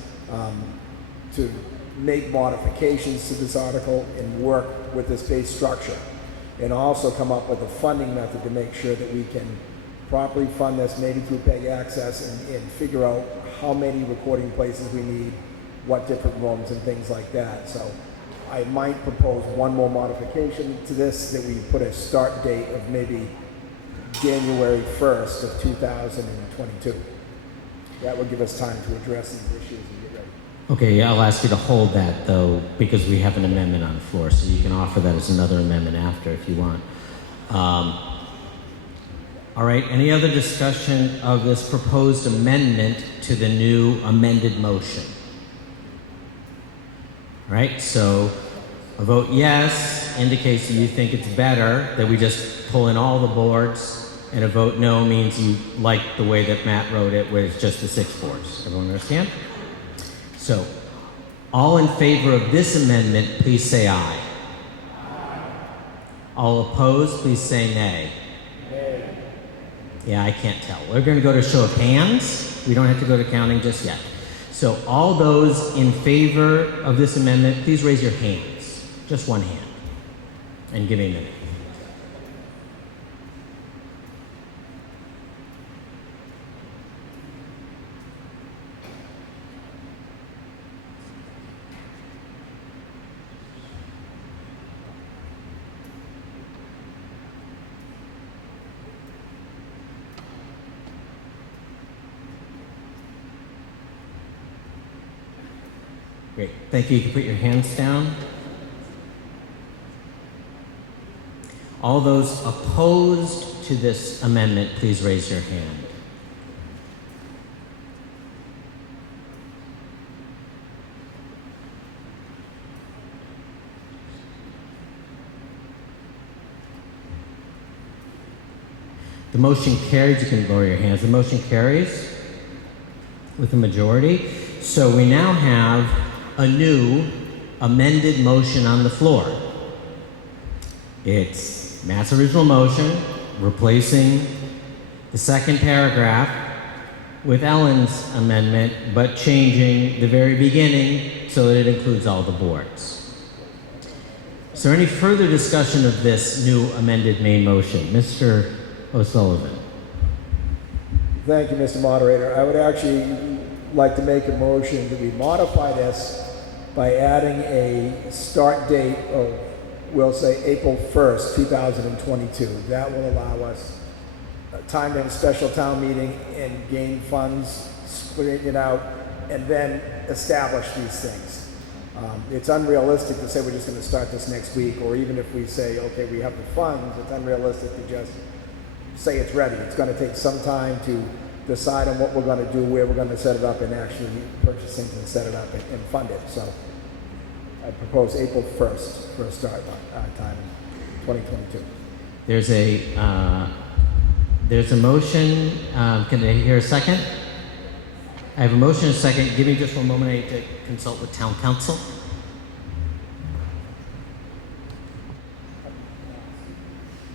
to make modifications to this article and work with this base structure. And also come up with a funding method to make sure that we can properly fund this, maybe through PEG access, and figure out how many recording places we need, what different rooms and things like that. So I might propose one more modification to this, that we put a start date of maybe January 1st of 2022. That would give us time to address these issues and get ready. Okay, I'll ask you to hold that, though, because we have an amendment on the floor, so you can offer that as another amendment after if you want. All right, any other discussion of this proposed amendment to the new amended motion? All right, so a vote yes indicates that you think it's better that we just pull in all the boards, and a vote no means you like the way that Matt wrote it, where it's just the 6 boards. Everyone understand? So, all in favor of this amendment, please say aye. All opposed, please say nay. Yeah, I can't tell. We're going to go to show of hands. We don't have to go to counting just yet. So all those in favor of this amendment, please raise your hands. Just one hand. And give me a minute. Great. Thank you. You can put your hands down. All those opposed to this amendment, please raise your hand. The motion carries. You can lower your hands. The motion carries with a majority. So we now have a new amended motion on the floor. It's Matt's original motion, replacing the second paragraph with Ellen's amendment, but changing the very beginning so that it includes all the boards. Is there any further discussion of this new amended main motion? Mr. O'Sullivan. Thank you, Mr. Moderator. I would actually like to make a motion that we modify this by adding a start date of, we'll say, April 1st, 2022. That will allow us time to have a special town meeting and gain funds, split it out, and then establish these things. It's unrealistic to say we're just going to start this next week, or even if we say, okay, we have the funds, it's unrealistic to just say it's ready. It's going to take some time to decide on what we're going to do, where we're going to set it up, and actually purchase things and set it up and fund it. So I propose April 1st for a start time in 2022. There's a motion. Can I hear a second? I have a motion and a second. Give me just one moment. I need to consult with town council.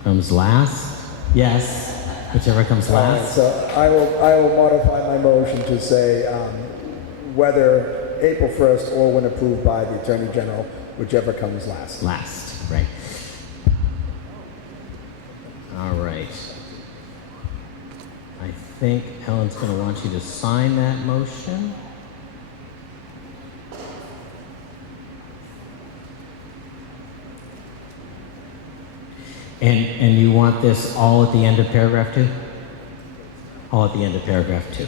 Comes last? Yes. Whichever comes last. So I will modify my motion to say whether April 1st or when approved by the Attorney General, whichever comes last. Last, right. All right. I think Ellen's going to want you to sign that motion. And you want this all at the end of paragraph 2? All at the end of paragraph 2.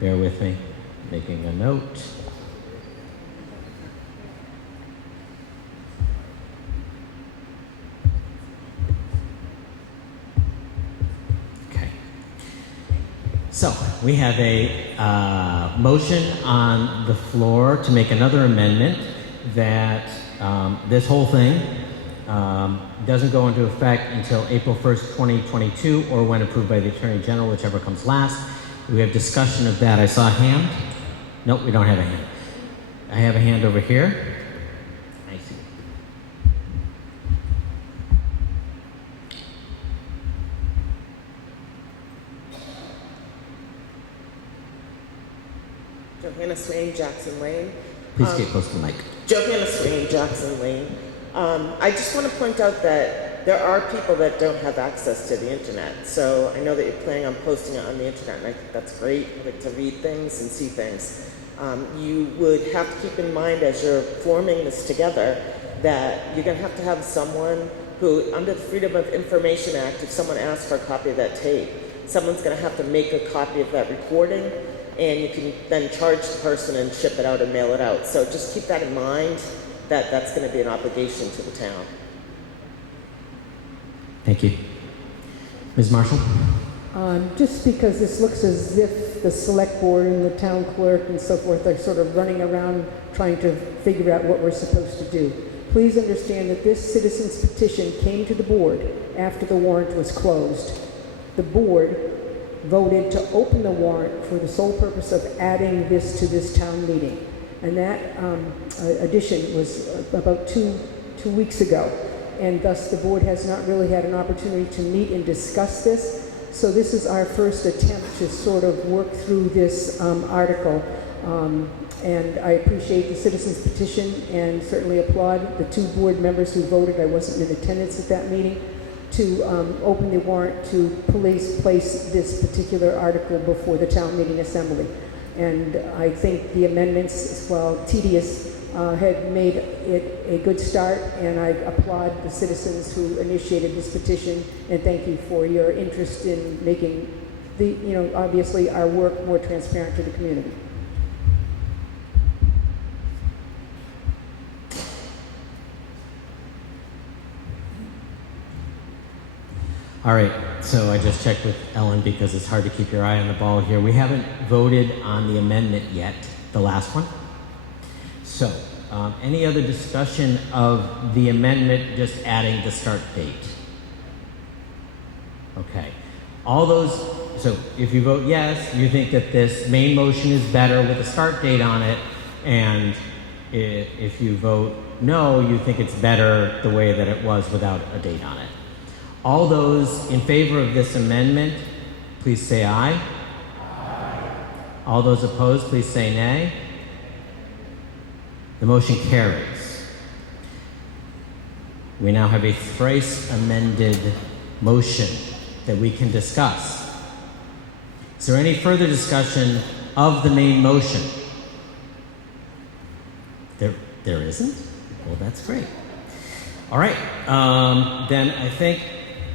Bear with me, making a note. Okay. So we have a motion on the floor to make another amendment that this whole thing doesn't go into effect until April 1st, 2022, or when approved by the Attorney General, whichever comes last. We have discussion of that. I saw a hand. Nope, we don't have a hand. I have a hand over here. I see. Johanna Swain, Jackson Lane. Please get close to the mic. Johanna Swain, Jackson Lane. I just want to point out that there are people that don't have access to the internet. So I know that you're planning on posting it on the internet, and I think that's great, like to read things and see things. You would have to keep in mind as you're forming this together that you're going to have someone who, under the Freedom of Information Act, if someone asks for a copy of that tape, someone's going to have to make a copy of that recording, and you can then charge the person and ship it out and mail it out. So just keep that in mind, that that's going to be an obligation to the town. Thank you. Ms. Marshall? Just because this looks as if the select board and the town clerk and so forth are sort of running around trying to figure out what we're supposed to do. Please understand that this citizen's petition came to the board after the warrant was closed. The board voted to open the warrant for the sole purpose of adding this to this town meeting. And that addition was about two weeks ago. and thus the board has not really had an opportunity to meet and discuss this. So this is our first attempt to sort of work through this article. And I appreciate the citizens petition and certainly applaud the 2 board members who voted. I wasn't in attendance at that meeting, to open the warrant to place this particular article before the town meeting assembly. And I think the amendments, while tedious, had made it a good start, and I applaud the citizens who initiated this petition, and thank you for your interest in making obviously our work more transparent to the community. All right, so I just checked with Ellen because it's hard to keep your eye on the ball here. We haven't voted on the amendment yet, the last one. So, any other discussion of the amendment, just adding the start date? Okay. All those, so if you vote yes, you think that this main motion is better with a start date on it, and if you vote no, you think it's better the way that it was without a date on it. All those in favor of this amendment, please say aye. Aye. All those opposed, please say nay. The motion carries. We now have a thrice amended motion that we can discuss. Is there any further discussion of the main motion? There isn't? Well, that's great. All right, then I think,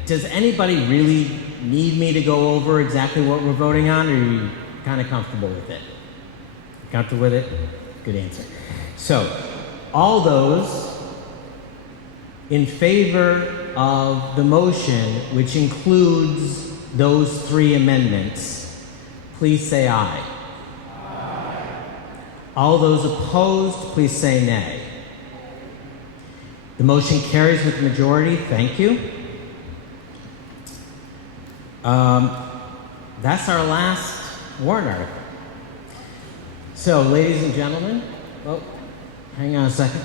does anybody really need me to go over exactly what we're voting on, or are you kind of comfortable with it? Comfortable with it? Good answer. So, all those in favor of the motion, which includes those 3 amendments, please say aye. Aye. All those opposed, please say nay. The motion carries with the majority. Thank you. That's our last warrant article. So, ladies and gentlemen, hang on a second.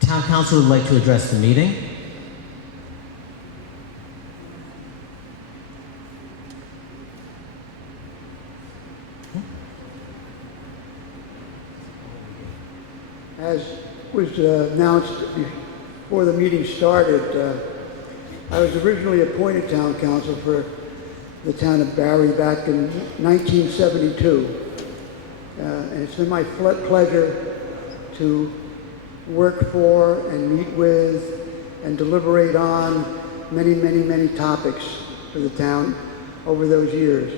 Town Council would like to address the meeting. As was announced before the meeting started, I was originally appointed town council for the town of Barre back in 1972. And it's been my pleasure to work for and meet with and deliberate on many, many, many topics for the town over those years.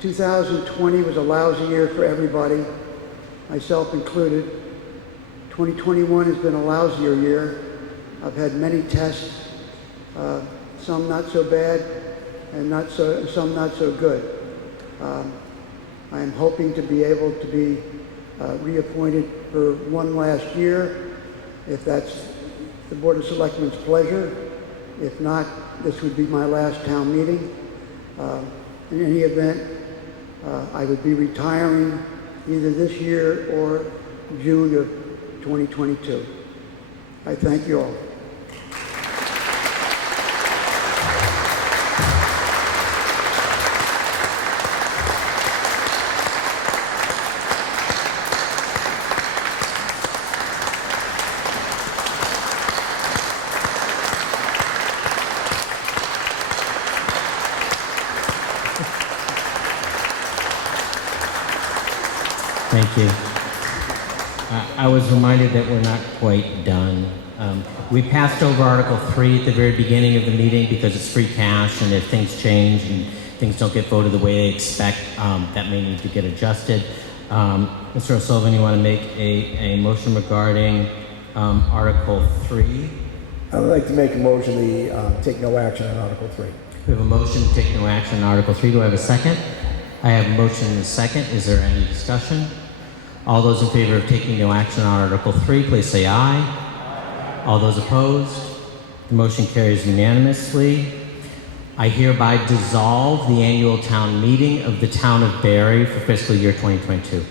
2020 was a lousy year for everybody, myself included. 2021 has been a lousier year. I've had many tests, some not so bad and some not so good. I am hoping to be able to be reappointed for one last year, if that's the Board of Selectmen's pleasure. If not, this would be my last town meeting. In any event, I would be retiring either this year or June of 2022. I thank you all. Thank you. I was reminded that we're not quite done. We passed over Article 3 at the very beginning of the meeting because it's free cash, and if things change and things don't get voted the way they expect, that may need to get adjusted. Mr. O'Sullivan, you want to make a motion regarding Article 3? I would like to make a motion to take no action on Article 3. We have a motion to take no action on Article 3. Do I have a second? I have a motion and a second. Is there any discussion? All those in favor of taking no action on Article 3, please say aye. Aye. All those opposed? The motion carries unanimously. I hereby dissolve the annual town meeting of the town of Barre for fiscal year 2022.